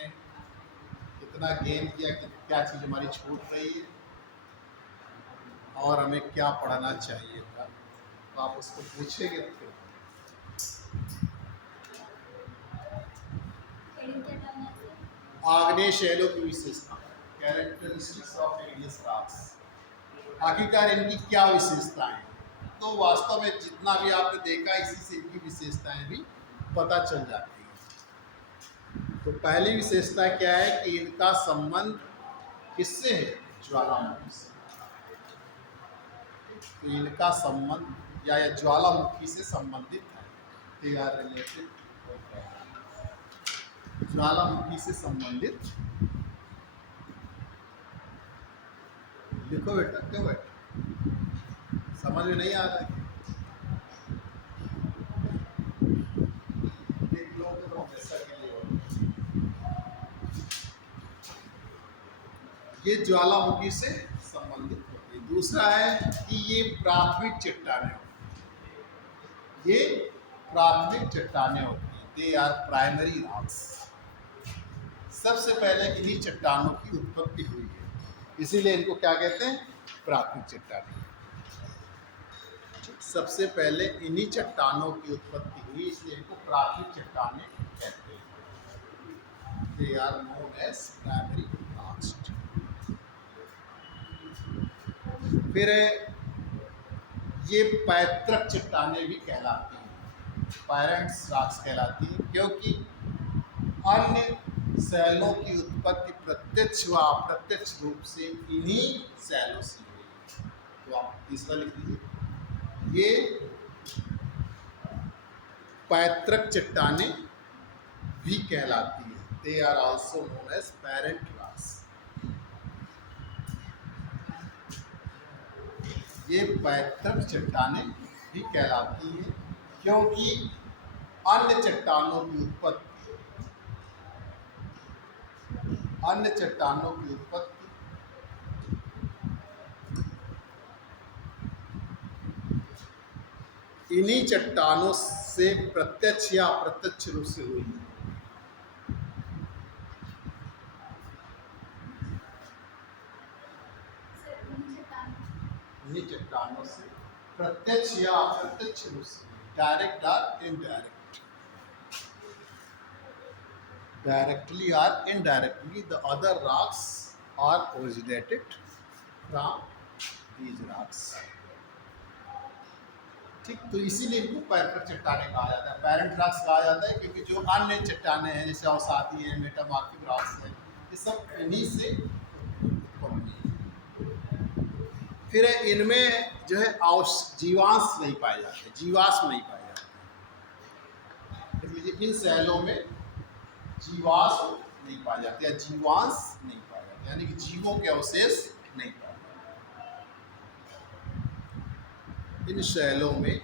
कितना गेन किया, कि क्या चीज़ हमारी छूट रही है और हमें क्या पढ़ना चाहिए था। तो आप उसको पूछेंगे तो फिर आग्नेय शैलों की विशेषता, कैरेक्टरिस्टिक्स ऑफ इग्नियस रॉक्स। आखिरकार इनकी क्या विशेषताएं हैं? तो वास्तव में जितना भी आपने देखा इसी से इनकी विशेषताएं भी पता चल जाती हैं। तो पहली विशेषता क्या है कि इनका संबंध किससे है? ज्वालामुखी से। तो इनका संबंध या ज्वालामुखी से संबंधित है। दे आर रिलेटेड, ज्वालामुखी से संबंधित। लिखो बेटा, क्यों बेटा समझ में नहीं आ रहा है? लिख लो तो प्रोफेसर के लिए हो। ये ज्वालामुखी से संबंधित होती है। दूसरा है कि ये प्राथमिक चट्टानें होती हैं। ये प्राथमिक चट्टानें होती हैं। They are primary rocks. सबसे पहले इन्हीं चट्टानों की उत्पत्ति हुई है, इसीलिए इनको क्या कहते हैं? प्राथमिक चट्टानें। सबसे पहले इन्हीं चट्टानों की उत्पत्ति हुई, इसलिए इनको प्राथमिक चट्टानें कहते हैं। They are known as primary rocks. फिर ये पैतृक चट्टानें भी कहलाती हैं, पेरेंट्स रॉक्स कहलाती हैं, क्योंकि अन्य शैलों की उत्पत्ति प्रत्यक्ष व अप्रत्यक्ष रूप से इन्हीं शैलों से हुई। तो आप तीसरा लिख लीजिए, ये पैतृक चट्टानें भी कहलाती हैं। They are also known as parent rocks. ये पैतृक चट्टानें भी कहलाती हैं, क्योंकि अन्य चट्टानों की उत्पत्ति इन्हीं चट्टानों से प्रत्यक्ष या अप्रत्यक्ष रूप से हुई है। इन्हीं चट्टानों से प्रत्यक्ष या अप्रत्यक्ष रूप से, डायरेक्ट और indirect, directly or indirectly the other rocks are originated from these rocks। ठीक, तो इसीलिए इनको पैतृक चट्टानें कहा जाता है, पेरेंट रॉक्स कहा जाता है, क्योंकि जो अन्य चट्टानें हैं जैसे अवसादी है, मेटामॉर्फिक रॉक्स है, ये सब इन्हीं से उत्पन्न हुई। फिर इनमें जो है जीवांश नहीं पाए जाते, जीवाश्म नहीं पाए जाते। इन शैलों में जीवाश्म नहीं पाए जाते या जीवांश नहीं पाए जाते, यानी कि जीवों के अवशेष नहीं पाए जाते। इन शैलों में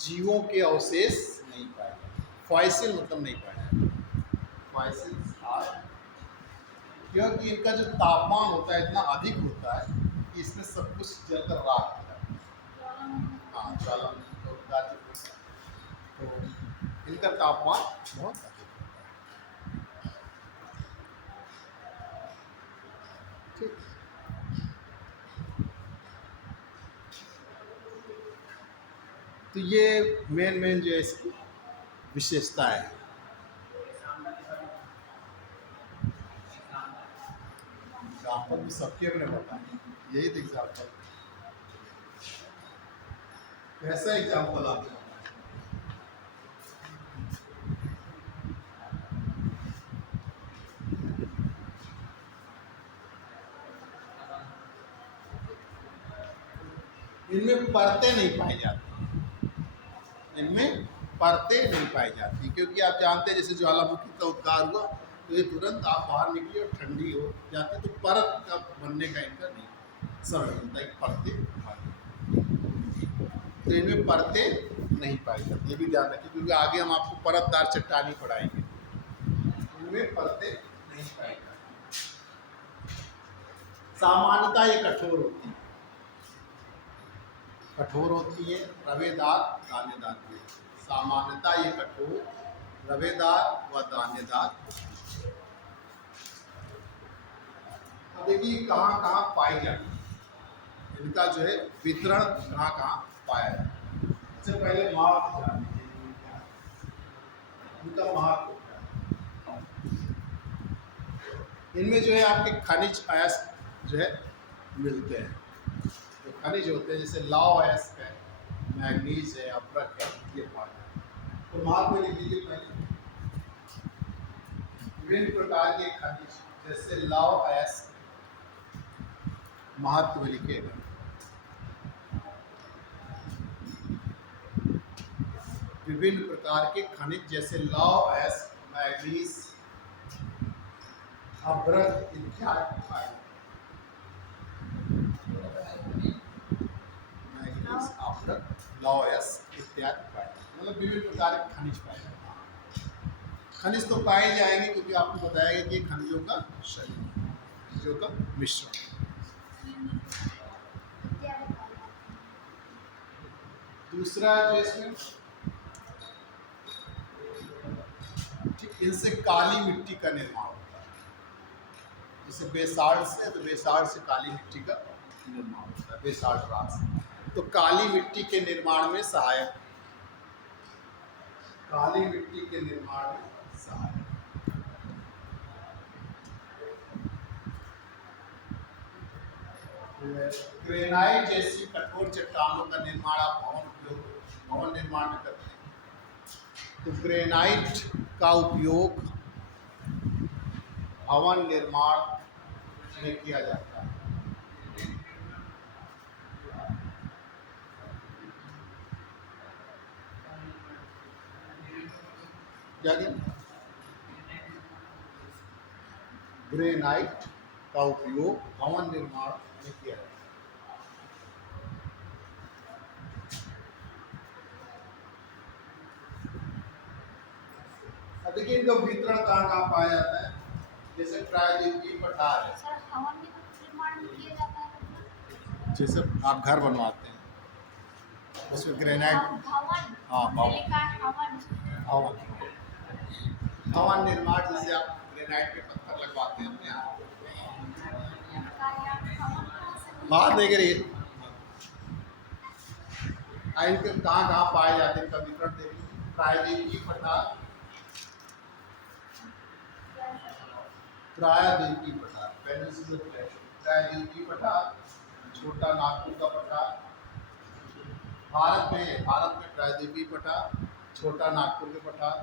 जीवों के अवशेष नहीं पाए जाते। फॉसिल मतलब नहीं पाए जाते, फॉसिल्स आर, क्योंकि इनका जो तापमान होता है इतना अधिक होता है कि इसमें सब कुछ जलकर राख हो जाता है। हाँ, तो इनका तापमान बहुत अधिक। तो ये मेन जो है इसकी विशेषता है। एग्जाम्पल भी सबके अपने बताएं, यही तो एग्जाम्पल। कैसा एग्जाम्पल आप इनमें परतें नहीं पाई जाती, इनमें परतें नहीं पाई जाती, क्योंकि आप जानते हैं जैसे ज्वालामुखी का उद्गार हुआ तो ये तुरंत आप बाहर निकली और ठंडी हो जाती, तो परत का बनने का इनका नहीं समय बनता है, परतें, तो इनमें परतें नहीं पाई जाती। ये भी ध्यान रखिए, क्योंकि आगे हम आपको परतदार चट्टानी पढ़ाएंगे, इनमें परतें नहीं पाई जाती। सामान्यतः ये कठोर होती है, रवेदार दानेदार भी। सामान्यतः ये कठोर, रवेदार व दानेदार होती है। अब देखिए कहाँ कहाँ पाई जाती है, इनका जो है वितरण कहाँ कहाँ पाया जाता है। सबसे पहले महत्व जान लीजिए, इनका महत्व क्या है। इनमें जो है आपके खनिज अयस्क जो है मिलते हैं, जो खनिज होते हैं जैसे लौह अयस्क है, मैग्नीज है, अभ्रक है, ये पाए जाते हैं। तो महत्व में लिख लीजिए पहले, विभिन्न प्रकार के खनिज जैसे लौह अयस्क महत्व लिखेगा। विभिन्न प्रकार के खनिज जैसे लौह, मैग्नीज, अभ्रक इत्यादि पाए मैग्नीज, अभ्रक, लौह इत्यादि पाए मतलब विभिन्न प्रकार के खनिज पाए जाते हैं। खनिज तो पाए जाएंगे क्योंकि आपको बताया गया कि खनिजों का शरीर, खनिजों का मिश्रण। दूसरा जो इसमें इनसे काली मिट्टी का निर्माण होता है, जैसे बेसाल्ट से, तो बेसाल्ट से काली मिट्टी का निर्माण होता है, बेसाल्ट राख से। तो काली मिट्टी के निर्माण में सहायक, काली मिट्टी के निर्माण में सहायक। ग्रेनाइट जैसी कठोर चट्टानों का निर्माण आप भवन निर्माण में करते हैं। तो ग्रेनाइट का उपयोग भवन निर्माण में किया जाता है। ग्रेनाइट का उपयोग भवन निर्माण में किया जाता है। देखिए इनका वितरण कहाँ पाया जाता है, जैसे प्रायद्वीपीय पठार है। जैसे आप घर बनवाते हैं उसमें ग्रेनाइट, हाँ भवन निर्माण, जैसे आप ग्रेनाइट के पत्थर लगवाते हैं अपने यहाँ, बात देख रही है इनके कहाँ पाए जाते हैं, इनका वितरण देखिए। प्रायद्वीपीय पठार, प्रायद्वीपीय पठार, प्रायद्वीपीय पठार, छोटा नागपुर का पठार, भारत में प्रायद्वीपीय पठार, छोटा नागपुर के पठार,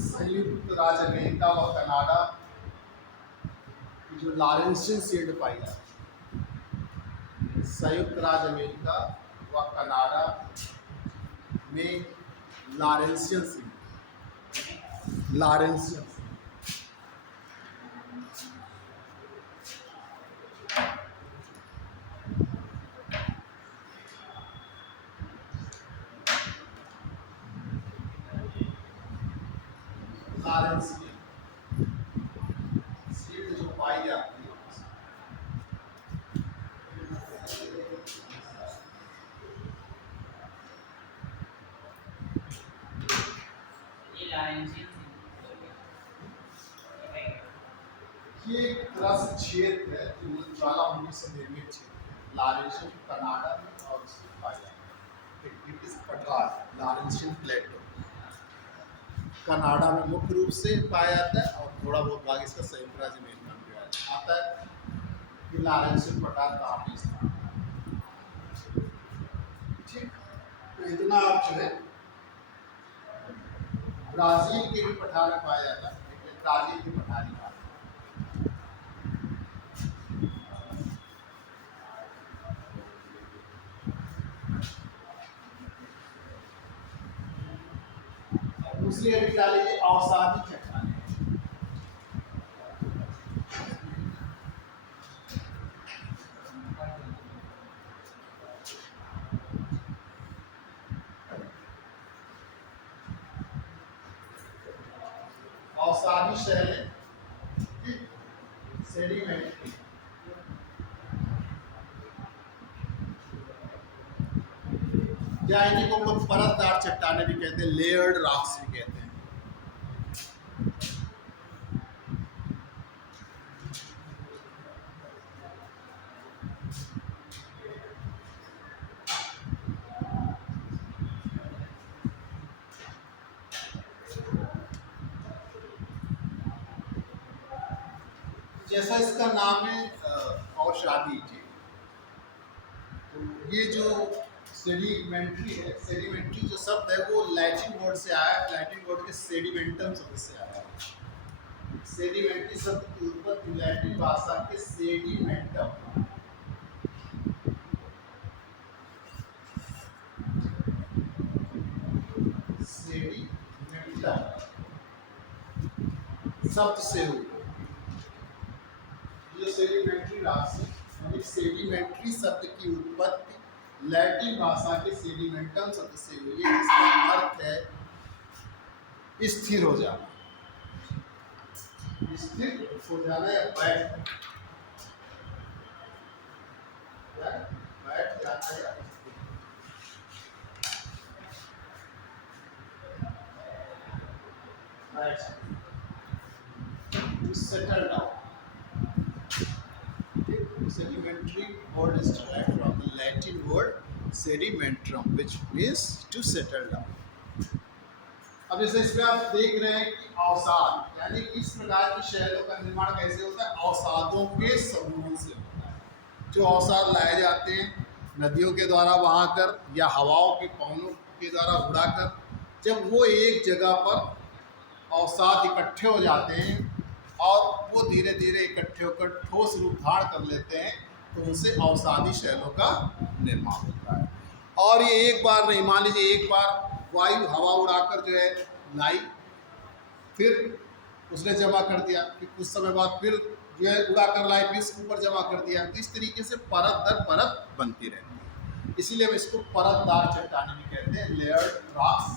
संयुक्त राज्य अमेरिका व कनाडा की जो लॉरेंशियन सीड पाई जाती है, संयुक्त राज्य अमेरिका व कनाडा में लॉरेंशियन सीड, लॉरेंशियन सीड जो पाई जाती है, ये क्रस्ट क्षेत्र है जो ज्वालामुखी से निर्मित क्षेत्र, लॉरेंशियन कनाडा में और उसमें पाया जाता है। इट इज पठार, लॉरेंशियन प्लेटो कनाडा में मुख्य रूप से पाया जाता है और थोड़ा बहुत भाग इसका संयुक्त राज्य अमेरिका में आता है। कि लॉरेंशियन पठार कहाँ पे स्थान, ठीक। तो इतना आप जो है ब्राजील के भी पठार में पाया जाता है, ब्राजील के पठारी का दूसरी अभी डालेंगे अवसादी चट्टानें। अवसादी शैलें, सेडिमेंट्री, या इन्हीं को हम लोग परतदार चट्टानें भी कहते हैं, लेयर्ड रॉक्स भी कहते हैं। जैसा इसका नाम है औषधि, तो ये जो सेडिमेंट्री है, सेडिमेंट्री जो शब्द है वो लैटिन वर्ड से आया है, लैटिन वर्ड के सेडिमेंटम शब्द से आया है। सेडिमेंट्री शब्द की उत्पत्ति लैटिन भाषा के सेडिमेंटम, सेडिमेंटम शब्द से हुई। ये सेडिमेंट्री राशि यानी सेडिमेंट्री शब्द की उत्पत्ति लैटिन भाषा के सेडिमेंटम शब्द से हुई है, जिसका अर्थ है स्थिर हो जाना, स्थिर हो जाना या बैठ जाना या to settle down. Sedimentary word is derived from the Latin word sedimentrum, which means to settle down. अब जैसे इसमें आप देख रहे हैं कि अवसाद यानी इस प्रकार की शैलों का निर्माण कैसे होता है, अवसादों के समूह से होता है। जो अवसाद लाए जाते हैं नदियों के द्वारा बहाकर या हवाओं के पवनों के द्वारा उड़ाकर, जब वो एक जगह पर अवसाद इकट्ठे हो जाते हैं और वो धीरे धीरे इकट्ठे होकर ठोस रूप धारण कर लेते हैं, तो उनसे अवसादी शैलों का निर्माण होता है। और ये एक बार नहीं, मान लीजिए एक बार वायु हवा उड़ाकर जो है लाई, फिर उसने जमा कर दिया, फिर कुछ समय बाद फिर जो है उड़ाकर लाई, फिर इसके ऊपर जमा कर दिया, तो इस तरीके से परत दर परत बनती रहती है। इसीलिए हम इसको परतदार चट्टानें भी कहते हैं, लेयर्ड रॉक्स।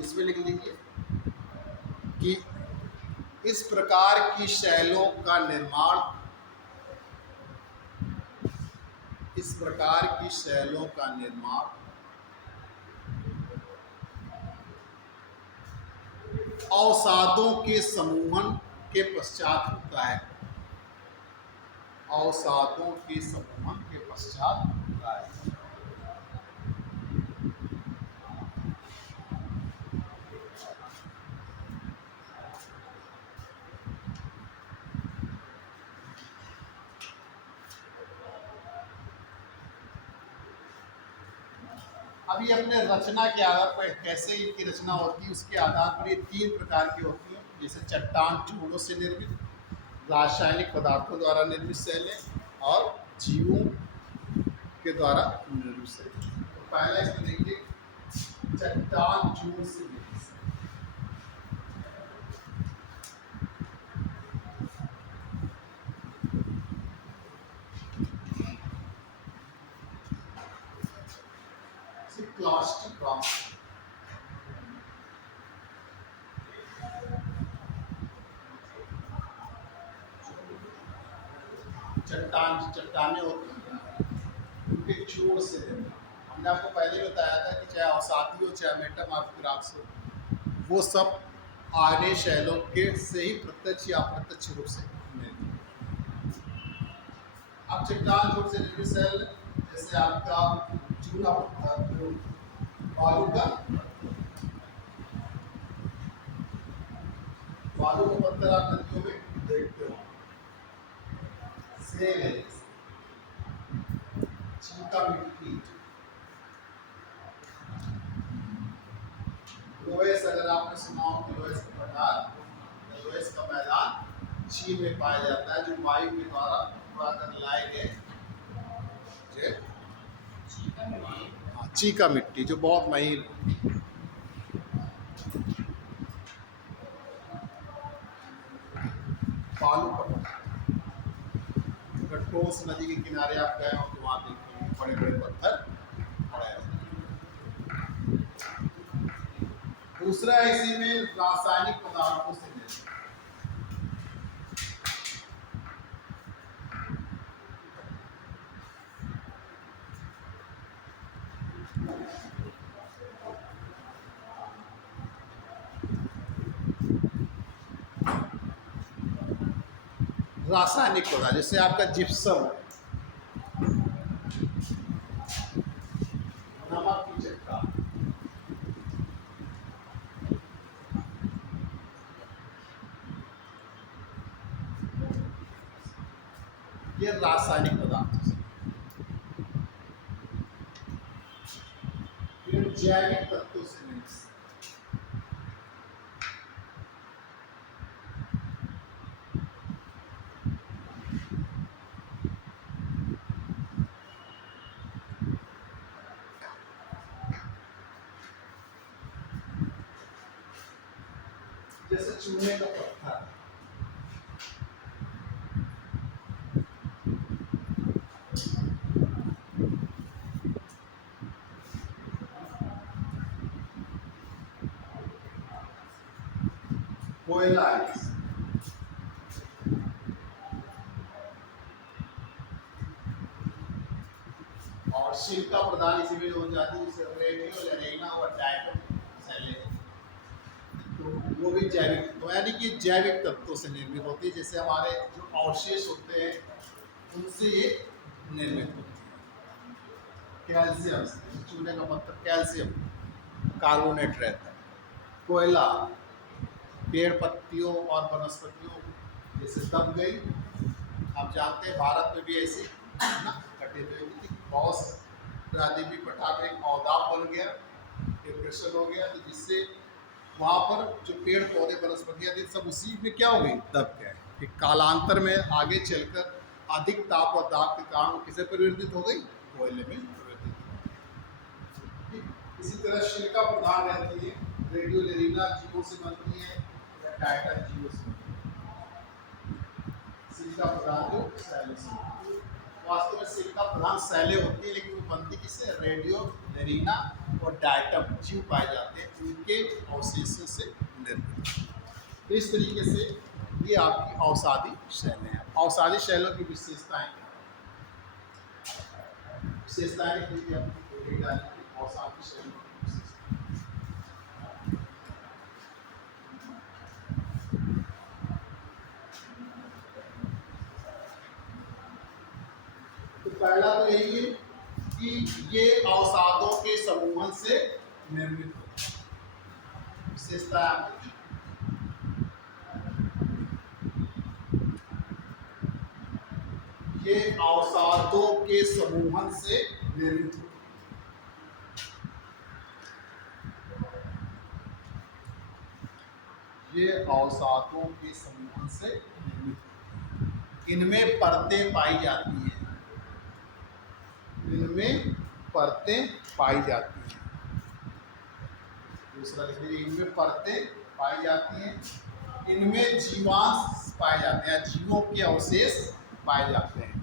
इसमें लिख लीजिए कि इस प्रकार की शैलों का निर्माण, इस प्रकार की शैलों का निर्माण अवसादों के समूहन के पश्चात होता है, अवसादों के समूहन के पश्चात होता है। अभी अपने रचना के आधार पर कैसे इनकी रचना होती है उसके आधार पर ये तीन प्रकार की होती है, जैसे चट्टान चूड़ों से निर्मित, रासायनिक पदार्थों द्वारा निर्मित शैलें और जीवों के द्वारा निर्मित शैलें। तो पहला इसमें देखिए चट्टान चूड़ से निर्मित। प्लास्टिक रॉक, चट्टानें होती हैं उनके चूड़ से। हमने आपको पहले ही बताया था कि चाहे अवसादी हो चाहे मेटामॉर्फिक रॉक्स हो, वो सब आर्य शैलों के से ही प्रत्यक्ष या अप्रत्यक्ष रूप से मिलते हैं। अब चट्टान चूड़ से निर्मित शैल जैसे आपका चूना पत्थर, बालू का पत्थर आप नदियों में देखते हो, सेल है, चीका मिट्टी, लोहेस, अगर आपने सुना हो कि लोहेस का प्रकार, लोहेस का मैदान चीन में पाया जाता है, जो वायु के द्वारा उड़ाकर लाए गए चीका मिट्टी जो बहुत महीन। बालू पत्थर, अगर ठोस नदी के किनारे आप गए हो तो वहां देखेंगे बड़े बड़े पत्थर पड़े हैं। दूसरा इसी में रासायनिक पदार्थों से निर्मित, रासायनिक पदार्थ जैसे आपका जिप्सम, नमक की चट्टान, ये रासायनिक पदार्थ से। फिर जैविक तत्वों से मिक्स, जैसे चूने का पत्थर, कोयला है, और सिलिका प्रदान इसी में हो जाती है, जैसे रेडियो लेरेना और डायटम सैले, तो वो भी जैविक, तो यानी कि जैविक तत्वों से निर्मित होती है, जैसे हमारे जो अवशेष होते हैं उनसे ये निर्मित होती है। कैल्शियम, चूने का पत्थर कैल्शियम कार्बोनेट रहता है। कोयला पेड़ पत्तियों और वनस्पतियों जैसे दब गई, आप जानते हैं भारत में भी ऐसी ना कटे हुए बहुत प्राकृतिक पटाख एक औदाब बन गया, डिप्रेशन हो गया, तो जिससे वहाँ पर जो पेड़ पौधे वनस्पतियाँ थी सब उसी में क्या हो गई, दब गए। फिर कालांतर में आगे चलकर अधिक ताप और दाब के कारण किसे परिवर्तित हो गई, कोयले में परिवर्तित हो गई। इसी तरह सिलिका प्रधान रहती है, रेडियो लेरिना जीवों से बनती है, टाइटन जीवों से सिलिका प्रधान जो सैले से, वास्तव में सिलिका प्रधान सैले होती है, लेकिन वो बनती किससे, रेडियो लेरिना और डायटम जीव पाए जाते हैं, उनके अवशेषों से निर्मित। तो इस तरीके से ये आपकी औषधि शैलें हैं। औषधि शैलों की विशेषताएं औषधि शैलों की विशेषताएं। तो पहला तो यही है कि ये औषधों के समूहन से निर्मित होता है। विशेषता ये औषधों के समूहन से निर्मित होता है। ये औषधों के समूहन से निर्मित होता है। इनमें परतें पाई जाती हैं, इनमें परतें पाई जाती हैं। दूसरा देखिए, इनमें परतें पाई जाती हैं, इनमें जीवांश पाए जाते हैं, जीवों के अवशेष पाए जाते हैं।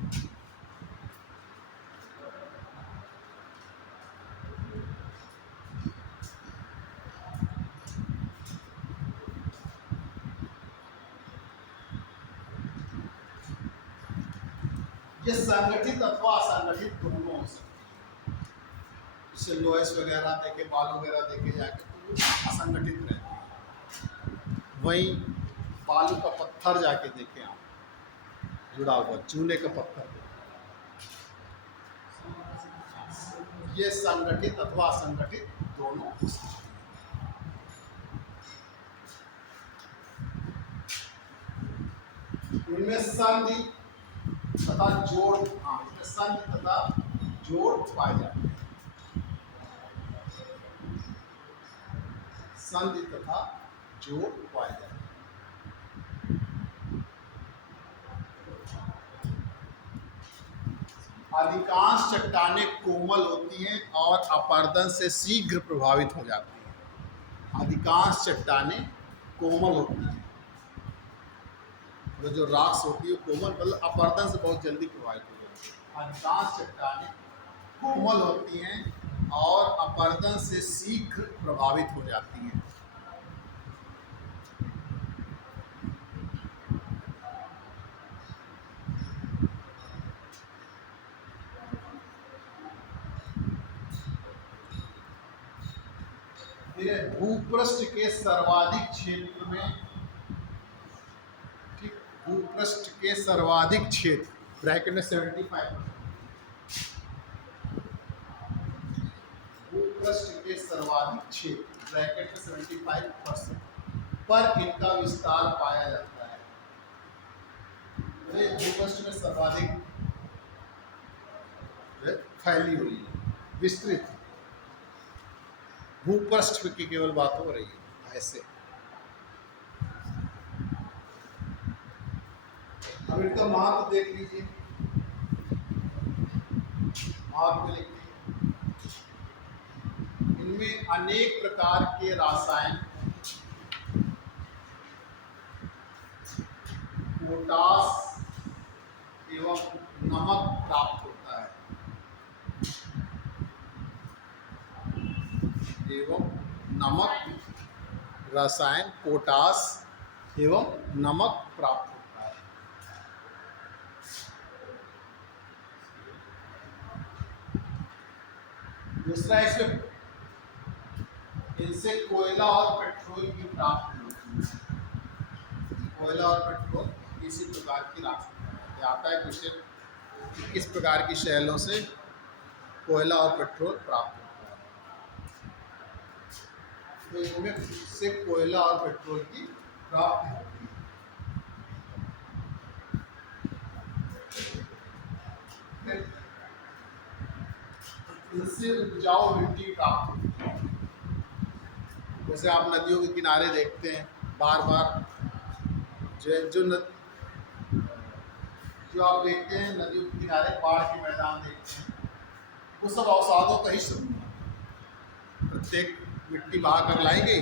ये संगठित अथवा असंगठित दोनों हो सकते हैं। जैसे लोहेस वगैरह देखे, बालू वगैरह देखे जाके तो असंगठित रहते हैं। वहीं बालू का पत्थर जाके देखे आप, जुड़ा हुआ चूने का पत्थर, ये संगठित अथवा असंगठित दोनों हो सकते हैं। इनमें संधि तथा जोड़, इसमें संधि तथा जोड़ पाए जाते हैं। संधि तथा जोड़ पाए जाते हैं। अधिकांश चट्टानें कोमल होती हैं और अपरदन से शीघ्र प्रभावित हो जाती हैं। अधिकांश चट्टानें कोमल होती हैं, जो राक्स होती है कोमल, मतलब अपरदन से बहुत जल्दी प्रभावित हो जाती है। अधिकांश चट्टानें कोमल होती हैं और अपरदन से शीघ्र प्रभावित हो जाती हैं। भूपृष्ठ के सर्वाधिक क्षेत्र में, ठीक, भूपृष्ठ के सर्वाधिक क्षेत्र ब्रैकेट में 75%, भूपृष्ठ के सर्वाधिक क्षेत्र ब्रैकेट में 75% पर इनका विस्तार पाया जाता है। भूपृष्ठ में सर्वाधिक फैली हुई है, विस्तृत भूपृष्ठ की केवल बात हो रही है ऐसे। अब इनका महत्व देख लीजिए, महत्व लिखिए। इनमें अनेक प्रकार के रासायन पोटास एवं नमक प्राप्त होता है, एवं नमक रसायन पोटास एवं नमक प्राप्त होता है। दूसरा इसमें इनसे कोयला और पेट्रोल की प्राप्ति होती है। कोयला और पेट्रोल इसी प्रकार की राशि आता है क्वेश्चन, किस प्रकार की शैलों से कोयला और पेट्रोल प्राप्त होता है। तो इनमें से कोयला और पेट्रोल की प्राप्ति होती है। इनसे उपजाऊ मिट्टी प्राप्त होती है। जैसे आप नदियों के किनारे देखते हैं बार बार जो आप देखते हैं नदियों के किनारे बाढ़ के मैदान देखते हैं, वो सब अवसादों का ही समूह है। प्रत्येक मिट्टी बहा कर लाई गई,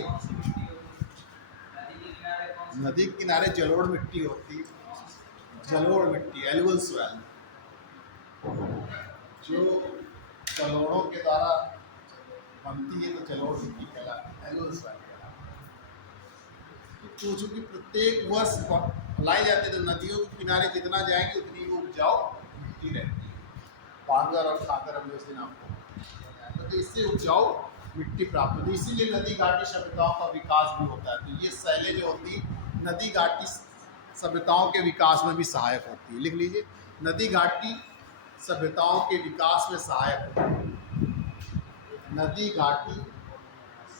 नदी के किनारे जलोढ़ मिट्टी होती है, जलोढ़ मिट्टी एलुअल सॉइल, जो जलोढ़ों के द्वारा बनती है, तो जलोढ़ मिट्टी कहलाती है, एलुअल सॉइल कहलाती है। तो चूंकि प्रत्येक वर्ष लाई जाती है, तो नदियों के किनारे जितना जाएंगे उतनी वो उपजाऊ मिट्टी रहती है। पांगर और खाकर अभी उस दिन आपको, तो इससे उपजाऊ मिट्टी प्राप्त होती है। इसीलिए नदी घाटी सभ्यताओं का विकास भी होता है। तो ये शैलें जो होती है नदी घाटी सभ्यताओं के विकास में भी सहायक होती है। लिख लीजिए, नदी घाटी सभ्यताओं के विकास में सहायक होती है। नदी घाटी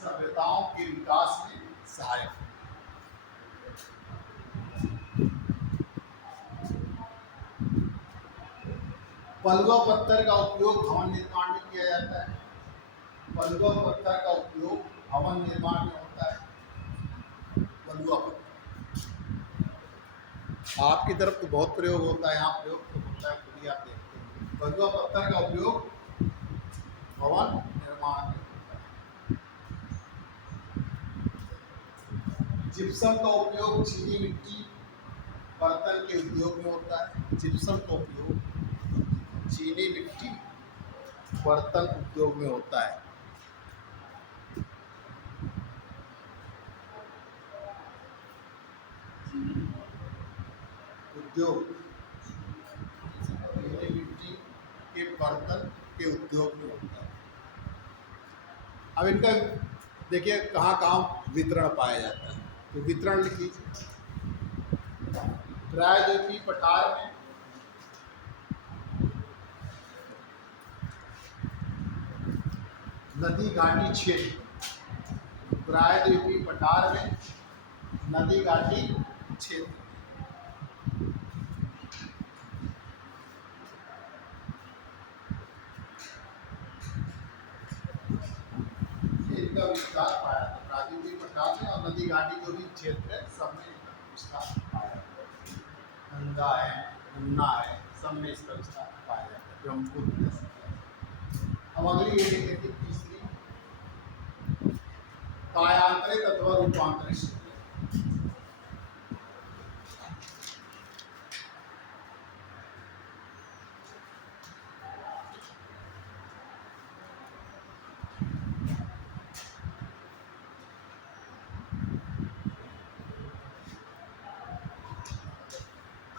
सभ्यताओं के विकास में सहायक होती है। बलुआ पत्थर का उपयोग भवन निर्माण में किया जाता है। बलुआ पत्थर का उपयोग भवन निर्माण में होता है। बलुआ पत्थर आपकी तरफ तो बहुत प्रयोग होता है, यहाँ प्रयोग तो होता है, खुद ही आप देखते हैं। बलुआ पत्थर का उपयोग भवन निर्माण में होता है। जिप्सम का उपयोग चीनी मिट्टी बर्तन के उद्योग में होता है। जिप्सम का उपयोग चीनी मिट्टी बर्तन उद्योग में होता है। उद्योग चीनी मिट्टी के बर्तन के उद्योग में होता है। अब इनका देखिए कहाँ कहाँ वितरण पाया जाता है, तो वितरण लिख लीजिए। प्रायद्वीपीय पठार में, नदी घाटी क्षेत्र, प्रायद्वीपीय पठार में, नदी घाटी क्षेत्र। इनका विस्तार पाया प्रायद्वीपीय पठार में, और नदी घाटी जो भी क्षेत्र है सब में इसका विस्तार पाया। गंगा है, यमुना है, सब में इसका विस्तार पाया जाता है, ब्रह्मपुत्र। अब अगली ये देखिए तीसरी, कायांतरित अथवा रूपांतरित शैलें।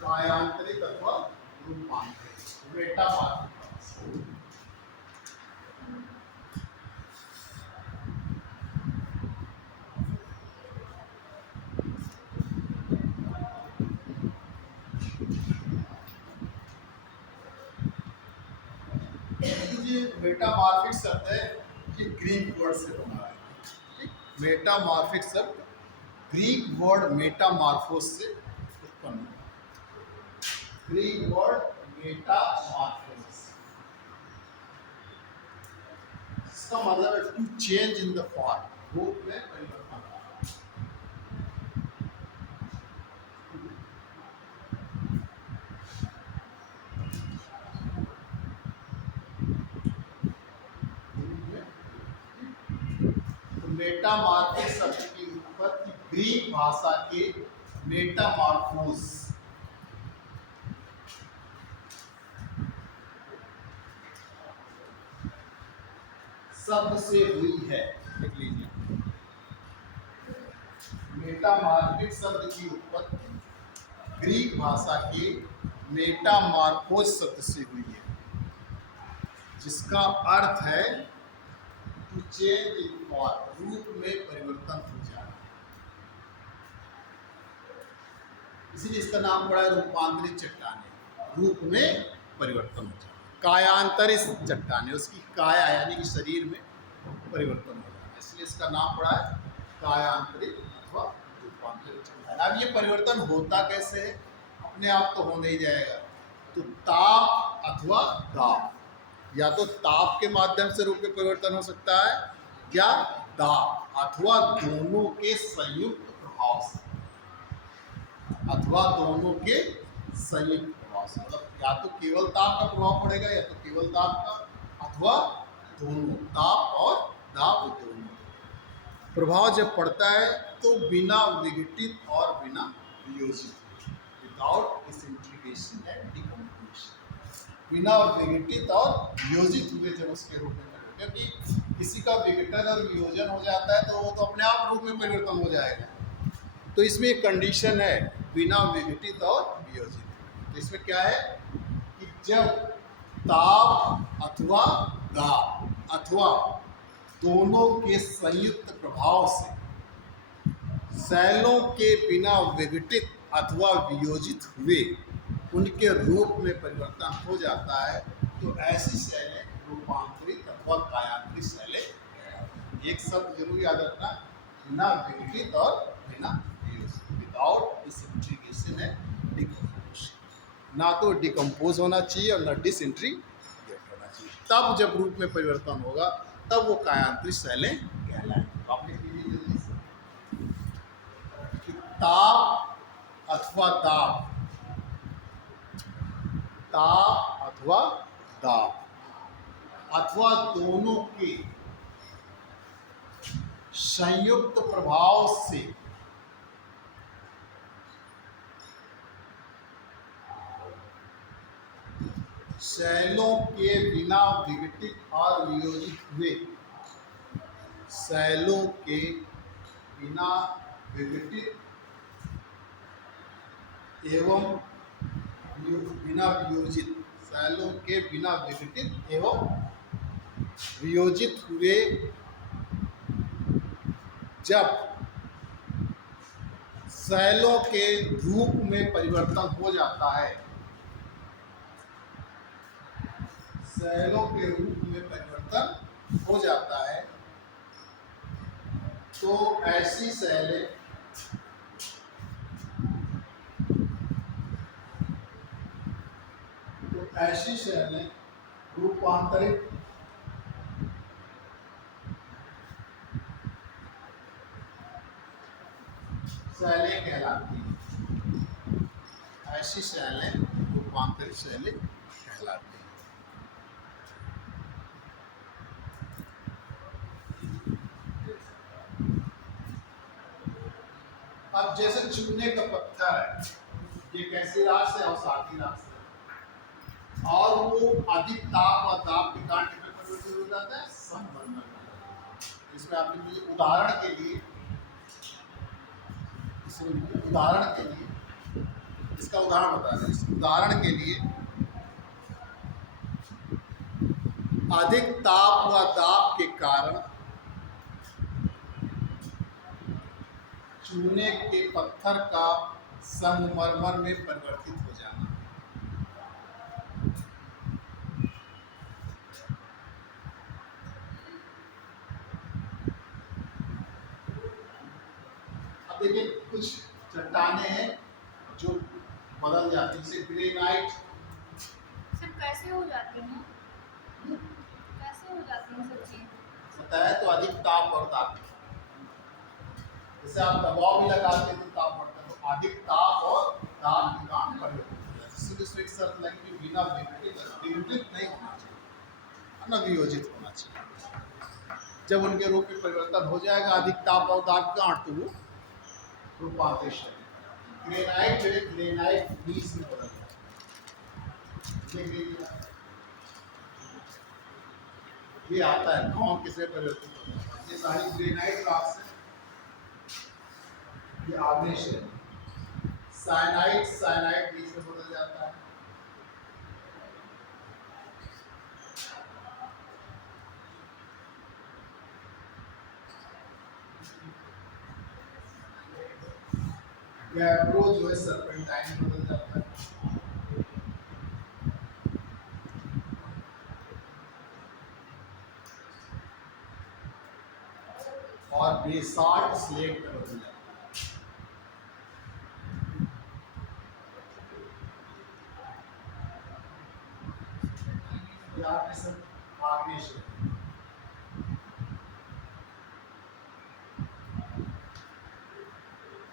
कायांतरित अथवा रूपांतरित, मेटामॉर्फोसिस। मेटामॉर्फिक शब्द है, ये ग्रीक वर्ड से बना है। मेटामॉर्फिक शब्द ग्रीक वर्ड मेटामॉर्फोस से उत्पन्न हुआ। ग्रीक वर्ड मेटामॉर्फोस, इसका मतलब है to change in the form, रूप में परिवर्तन। मेटामॉर्फिक शब्द की उत्पत्ति ग्रीक भाषा के मेटामॉर्फोस शब्द से हुई है। लिख लीजिए, मेटामॉर्फिक शब्द की उत्पत्ति ग्रीक भाषा के मेटामॉर्फोस शब्द से हुई है, जिसका अर्थ है टू चेंज इन फॉर्म, रूप में परिवर्तन हो जाना। इसीलिए इसका नाम पड़ा है रूपांतरित चट्टानें, रूप में परिवर्तन हो जाना। कायांतरित चट्टानें, उसकी काया यानी कि शरीर में परिवर्तन हो जाना, इसलिए इसका नाम पड़ा है कायांतरित अथवा रूपांतरित चट्टान। अब ये परिवर्तन होता कैसे है? अपने आप तो हो नहीं जाएगा, तो ताप अथवा दाब, या तो ताप के माध्यम से रूप में परिवर्तन हो सकता है या दाब अथवा दोनों के संयुक्त प्रभाव से, अथवा दोनों के संयुक्त प्रभाव से, मतलब या तो केवल ताप का प्रभाव पड़ेगा या तो केवल ताप का, अथवा दोनों, ताप और दाब दोनों प्रभाव जब पड़ता है तो बिना विघटित और बिना वियोजित, विदाउट डिसइंटीग्रेशन एंड डिकम्पोजिशन, बिना विघटित और वियोजित हुए जब उसके रूप में, क्योंकि किसी का विघटन और वियोजन हो जाता है तो वो तो अपने आप रूप में परिवर्तन हो जाएगा। तो इसमें एक कंडीशन है बिना विघटित और वियोजित। तो इसमें क्या है कि जब ताप अथवा दाब अथवा दोनों के संयुक्त प्रभाव से शैलों के बिना विघटित अथवा वियोजित हुए उनके रूप में परिवर्तन हो जाता है, तो ऐसी शैलें रूपांतरित अथवा कायांतरित शैलें। एक शब्द जरूर याद रखना, बिना विघटित और बिना वियोजित, विदाउट डिसइंटीग्रेशन एंड डिकम्पोजिशन। ना तो डिकम्पोज होना चाहिए और ना डिसइंटीग्रेट होना चाहिए, तब जब रूप में परिवर्तन होगा तब वो कायांतरित शैलें कहलाएंगी। आप लिख लीजिए जल्दी से, ताप अथवा दाब, ताप अथवा दाब अथवा दोनों के संयुक्त प्रभाव से शैलों के बिना विघटित और वियोजित हुए, शैलों के बिना विघटित एवं बिना वियोजित, शैलों के बिना विघटित एवं वियोजित हुए जब शैलों के रूप में परिवर्तन हो जाता है, शैलों के रूप में परिवर्तन हो जाता है, तो ऐसी शैलें रूपांतरित शैलें कहलाती हैं। ऐसी शैलें रूपांतरित शैलें कहलाती हैं। अब जैसे चूने का पत्थर है, ये कैसी राख से? अवसादी राख से, और वो अधिक ताप और दाब के कारण परिवर्तित हो जाता है संगमरमर। इसमें आपने उदाहरण के लिए, इसका उदाहरण बता दें। उदाहरण के लिए अधिक ताप व दाब के कारण चूने के पत्थर का संगमरमर में परिवर्तित हो जाना। अब देखिए, कुछ चट्टानें हैं जो बदल जाती है, जैसे ग्रेनाइट। कैसे हो जाती हैं? कैसे हो जाती हैं सब चीज़? पता है, तो अधिक ताप और दाब, जैसे आप दबाव भी लगाते हैं तो ताप बढ़ता है, तो अधिक ताप और दाब के कारण परिवर्तित हो जाता है। इसलिए इसमें एक शर्त लगी कि बिना विघटित नहीं होना चाहिए, ना वियोजित होना चाहिए। जब उनके रूप में परिवर्तन हो जाएगा अधिक ताप और दाब के कारण, तो वो रूपांतरित शैलें। ग्रेनाइट जो है, ग्रेनाइट बीज में बदल जाता है। ये आता है कौन किसमें परिवर्तित होता है। ये सारी ग्रेनाइट रॉक्स है, ये आग्नेय है। साइनाइट साइनाइट बीच में बदल जाता है। गैब्रो जो है सर्पेंटाइन में बदल जाता है। और बेसाल्ट स्लेट में बदल जाता है। यहाँ पे सब आग्नेय है।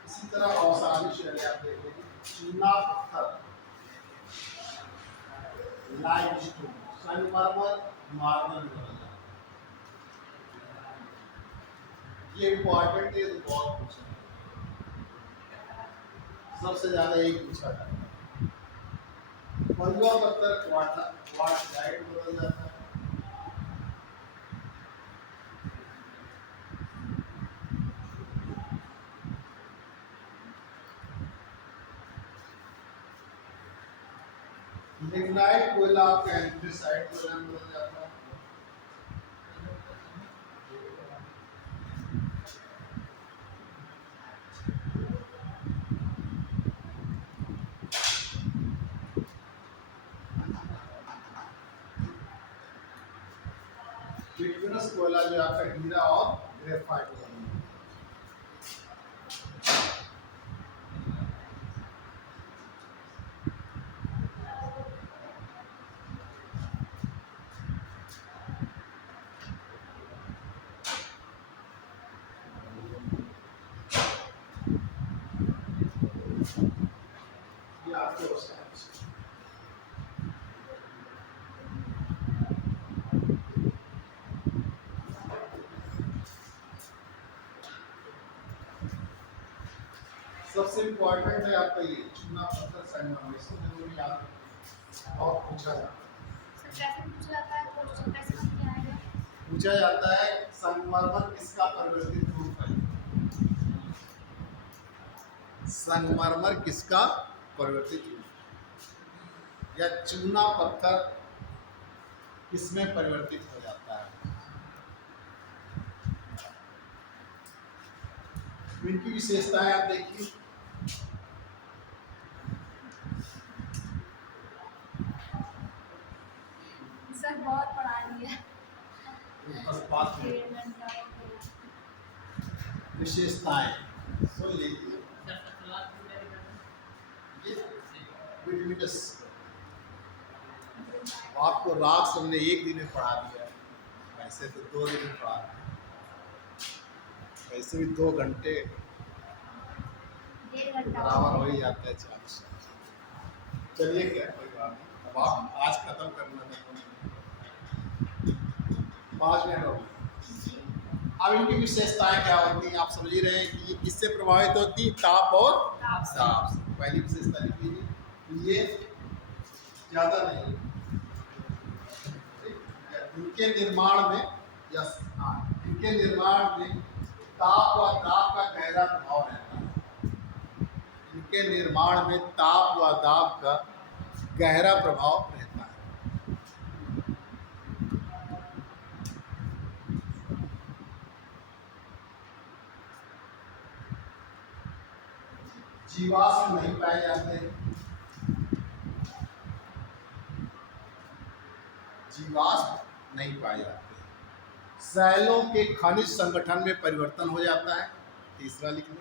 इसी तरह अवसादी शैली आप देख लीजिए, चूना पत्थर, लाइमस्टोन, संगमरमर, मार्बल में बदल जाता है। ये इम्पोर्टेंट है, तो बहुत पूछा है। सबसे ज्यादा एक पूछा जाता है। बलुआ पत्थर क्वार्टजाइट में बदल जाता है। लिग्नाइट कोयला आपका एंथ्रेसाइट कोयला में बदल जाता है। बिटुमिनस कोयला जो आपका हीरा और ग्रेफाइट कोयला में। ये आपके ओसाइड्स। सबसे इम्पोर्टेंट है आपका ये चूना पत्थर संगमरमर, इसको जरूर याद रखना, बहुत पूछा जाता है। सर कैसे पूछा जाता है, क्वेश्चन कैसे बन के आएगा? पूछा जाता है संगमरमर किसका परिवर्तित रूप है। संगमरमर किसका परिवर्तित रूप, या चूना पत्थर किसमें परिवर्तित हो जाता है। इनकी विशेषताएं आप देखिए। सर बहुत पढ़ा लिया। बस बात में 1.5 घंटा हो गया। विशेषताएं सुन लीजिए। ये विटमिनस आपको राक्स हमने एक दिन में पढ़ा दिया है, वैसे तो 2 दिन में पढ़ा दिया, वैसे भी 2 घंटे 1.5 घंटा बराबर हो ही जाता है। चलिए क्या कोई बात नहीं, अब आप आज खत्म करना नहीं, 5 मिनट हो गए। अब इनकी विशेषताएं क्या होती हैं, आप समझ ही रहे हैं कि ये किससे प्रभावित होती है, ताप और ताप से। ताप से। पहली विशेषता लिख लीजिए, ये ज्यादा नहीं, इनके निर्माण में इनके निर्माण में ताप व दाब का गहरा प्रभाव रहता है। इनके निर्माण में ताप व दाब का गहरा प्रभाव रहता है। जीवाश्म नहीं पाए जाते, जीवाश्म नहीं पाए जाते। सैलों के खनिज संगठन में परिवर्तन हो जाता है। तीसरा लिख लो।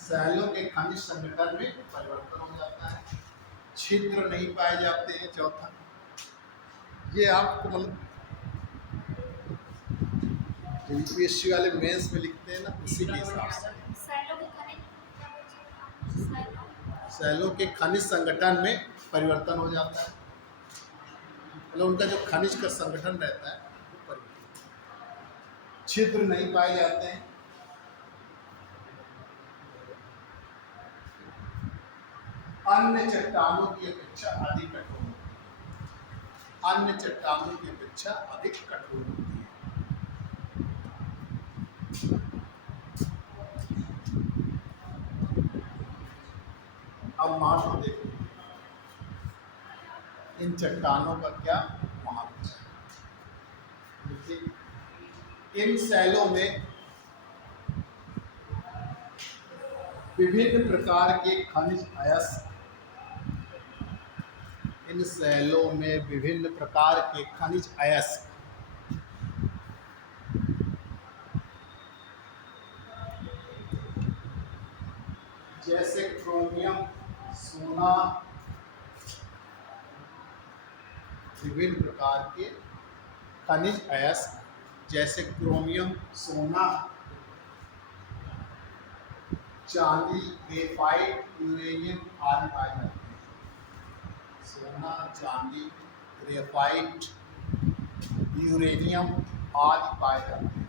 सैलों के खनिज संगठन में परिवर्तन हो जाता है। छिद्र नहीं पाए जाते हैं। चौथा, ये आपको मतलब यूपीएससी वाले मेंस में लिखते हैं ना, उसी के हिसाब से। सैलों के खनिज संगठन में परिवर्तन हो जाता है, मतलब उनका जो खनिज का संगठन रहता है वो परिवर्तन। छिद्र नहीं पाए जाते हैं। अन्य चट्टानों की अपेक्षा अधिक कठोर होती है। अन्य चट्टानों की अपेक्षा अधिक कठोर होती है। अब महत्व देखो, इन चट्टानों का क्या महत्व है। देखिए, इन शैलों में विभिन्न प्रकार के खनिज अयस्क, इन शैलों में विभिन्न प्रकार के खनिज अयस्क जैसे क्रोमियम, सोना, विभिन्न प्रकार के खनिज अयस्क जैसे क्रोमियम, सोना, चांदी, ग्रेफाइट, यूरेनियम आदि पाए जाते हैं। सोना, चांदी, ग्रेफाइट, यूरेनियम आदि पाए जाते हैं।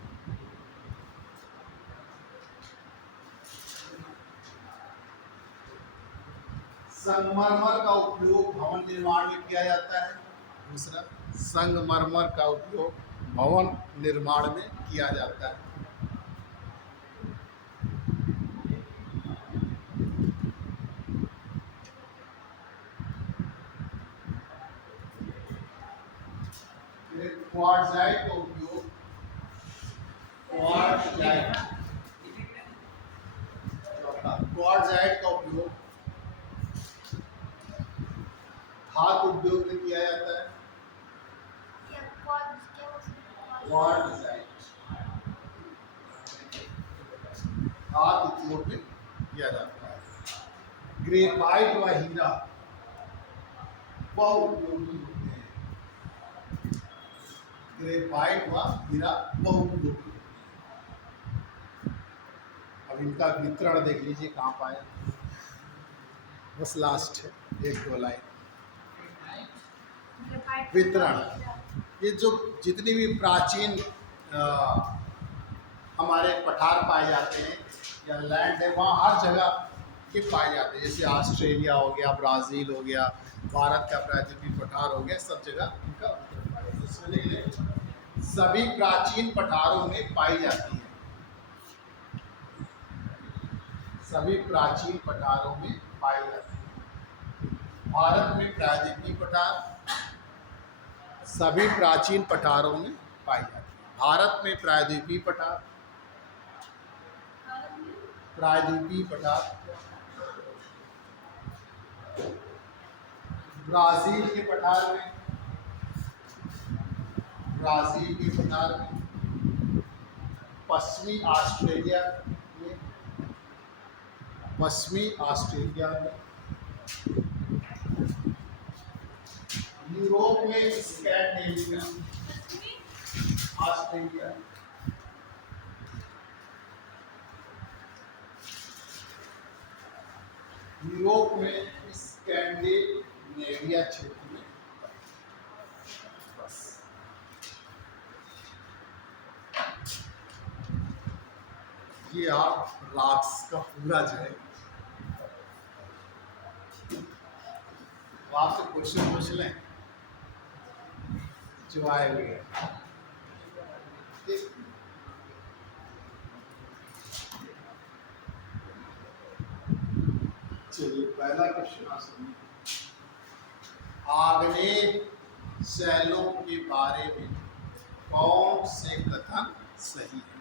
संगमरमर का उपयोग भवन निर्माण में किया जाता है। दूसरा, संगमरमर का उपयोग भवन निर्माण में किया जाता है। क्वार्ट्जाइट का उपयोग, क्वार्ट्जाइट का उपयोग धातु उद्योग में किया जाता है। क्वार्ट्जाइट धातु उद्योग में किया जाता है। ग्रेफाइट व हीरा बहुउपयोगी होते हैं। ग्रेफाइट व हीरा बहुउपयोगी। अब इनका वितरण देख लीजिए कहाँ पाया। बस लास्ट है, एक दो लाइन। वितरण, ये जो जितनी भी प्राचीन हमारे पठार पाए जाते हैं या लैंड है, वहाँ हर जगह के पाए जाते हैं। जैसे ऑस्ट्रेलिया हो गया, ब्राज़ील हो गया, भारत का प्राचीन पठार हो गया, सब जगह इनका वितरण पाया जाता है। सभी प्राचीन पठारों में पाई जाती है। सभी प्राचीन पठारों में पाई जाती है। भारत में प्रायद्वीपीय पठार सभी प्राचीन पठारों में पाई जाती है। भारत में प्रायद्वीपीय पठार, प्रायद्वीपीय पठार, ब्राज़ील के पठार में, ब्राज़ील के पठार में, पश्चिमी ऑस्ट्रेलिया में, पश्चिमी ऑस्ट्रेलिया में, यूरोप में स्कैंडिनेविया, ऑस्ट्रेलिया, यूरोप में स्कैंडिनेविया क्षेत्र में। बस ये आप रॉक्स का पूरा जो है, आपसे क्वेश्चन पूछ लें जो आए हुए हैं। चलिए पहला क्वेश्चन सुनिए। आग्नेय शैलों के बारे में कौन से कथन सही है,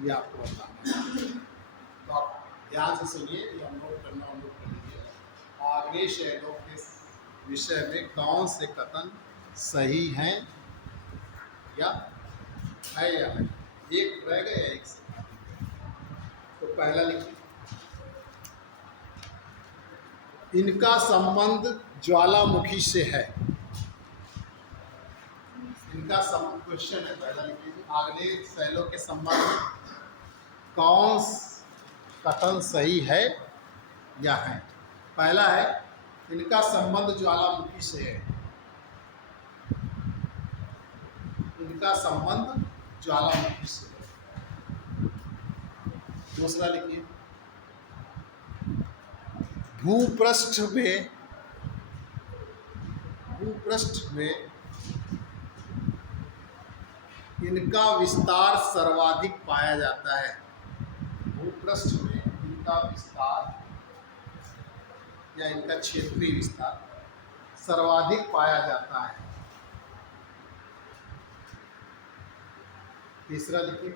ये आपको बताना है। तो आप ध्यान से सुनिए, ये हम नोट कर लीजिए। आग्नेय शैलों के विषय में कौन से कथन सही हैं या नहीं। एक रह गया, एक से। तो पहला लिखिए, इनका संबंध ज्वालामुखी से है। इनका क्वेश्चन है, पहला लिखिए, आग्नेय शैलों के संबंध में कौन कथन सही है या है। पहला है, इनका संबंध ज्वालामुखी से है। इनका संबंध ज्वालामुखी से है। दूसरा लिखिए, भूपृष्ठ में भूपृष्ठ में इनका विस्तार सर्वाधिक पाया जाता है। भूपृष्ठ में इनका विस्तार या इनका क्षेत्रीय विस्तार सर्वाधिक पाया जाता है। तीसरा देखिए,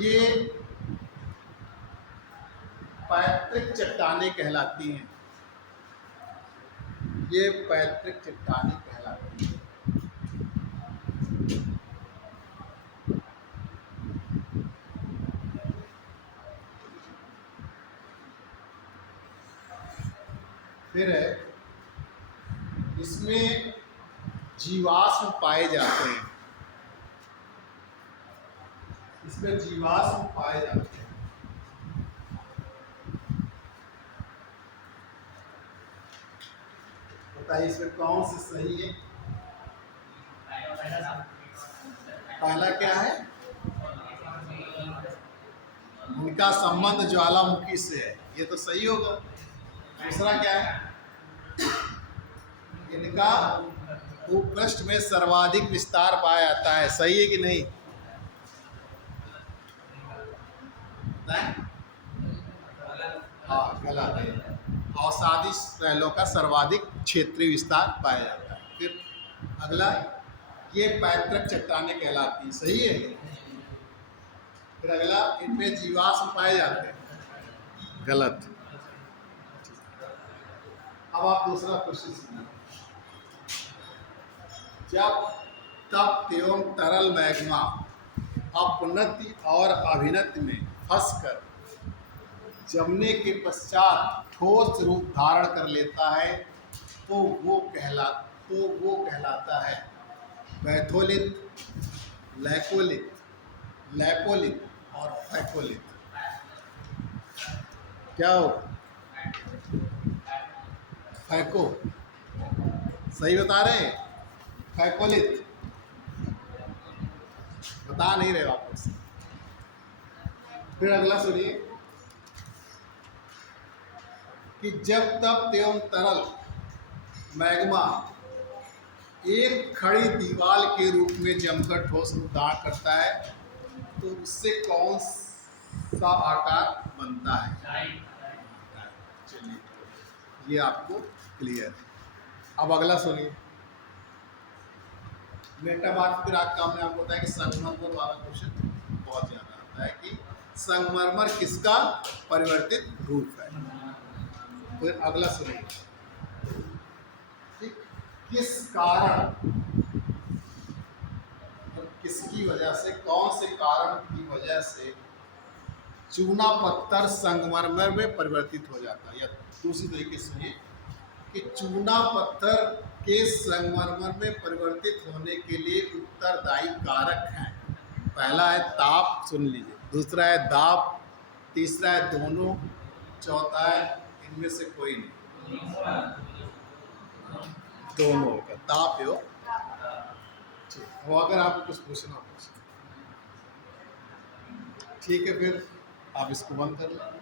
ये पैतृक चट्टानें कहलाती हैं। ये पैतृक चट्टानें कहलाती हैं। फिर है, इसमें जीवाश्म पाए जाते हैं। इसमें जीवाश्म पाए जाते हैं। बताइए इसमें कौन से सही है? पहला क्या है? उनका संबंध ज्वालामुखी से है, ये तो सही होगा। दूसरा क्या है? इनका भूपृष्ठ में सर्वाधिक विस्तार पाया जाता है, सही है कि नहीं? हाँ, गलत है। अवसादी शैलों का सर्वाधिक क्षेत्रीय विस्तार पाया जाता है। फिर अगला, ये पैतृक चट्टानें कहलाती हैं, सही है। फिर अगला, इनमें जीवाश्म पाए जाते हैं, गलत। अब आप दूसरा क्वेश्चन सुनिए। जब तप्त एवं तरल मैग्मा अपनति और अभिनति में फंसकर जमने के पश्चात ठोस रूप धारण कर लेता है तो वो कहलाता है बैथोलित, लैकोलित, लैपोलित और फैकोलित। क्या हो? फैको, सही बता रहे हैं? फैकोलित बता नहीं रहे वापस। फिर अगला सुनिए कि जब तप्त एवं तरल मैग्मा एक खड़ी दीवार के रूप में जमकर ठोस रूप धारण करता है तो उससे कौन सा आकार बनता है? चलिए, ये आपको क्लियर है। अब अगला सुनिए। मेटामॉर्फिक रॉक का हमने आपको बताया कि संगमरमर वाला क्वेश्चन बहुत ज़्यादा आता है कि संगमरमर किसका परिवर्तित रूप है। फिर अगला सुनिए, किस कारण, किसकी वजह से, कौन से कारण की वजह से चूना पत्थर संगमरमर में परिवर्तित हो जाता है। या दूसरी तरीके से सुनिए कि चूना पत्थर के संगमरमर में परिवर्तित होने के लिए उत्तरदायी कारक हैं। पहला है ताप, सुन लीजिए। दूसरा है दाब, तीसरा है दोनों, चौथा है इनमें से कोई नहीं। दोनों होगा, ताप हो। वो अगर आपको कुछ पूछना हो, ठीक है, फिर आप इसको बंद कर लें।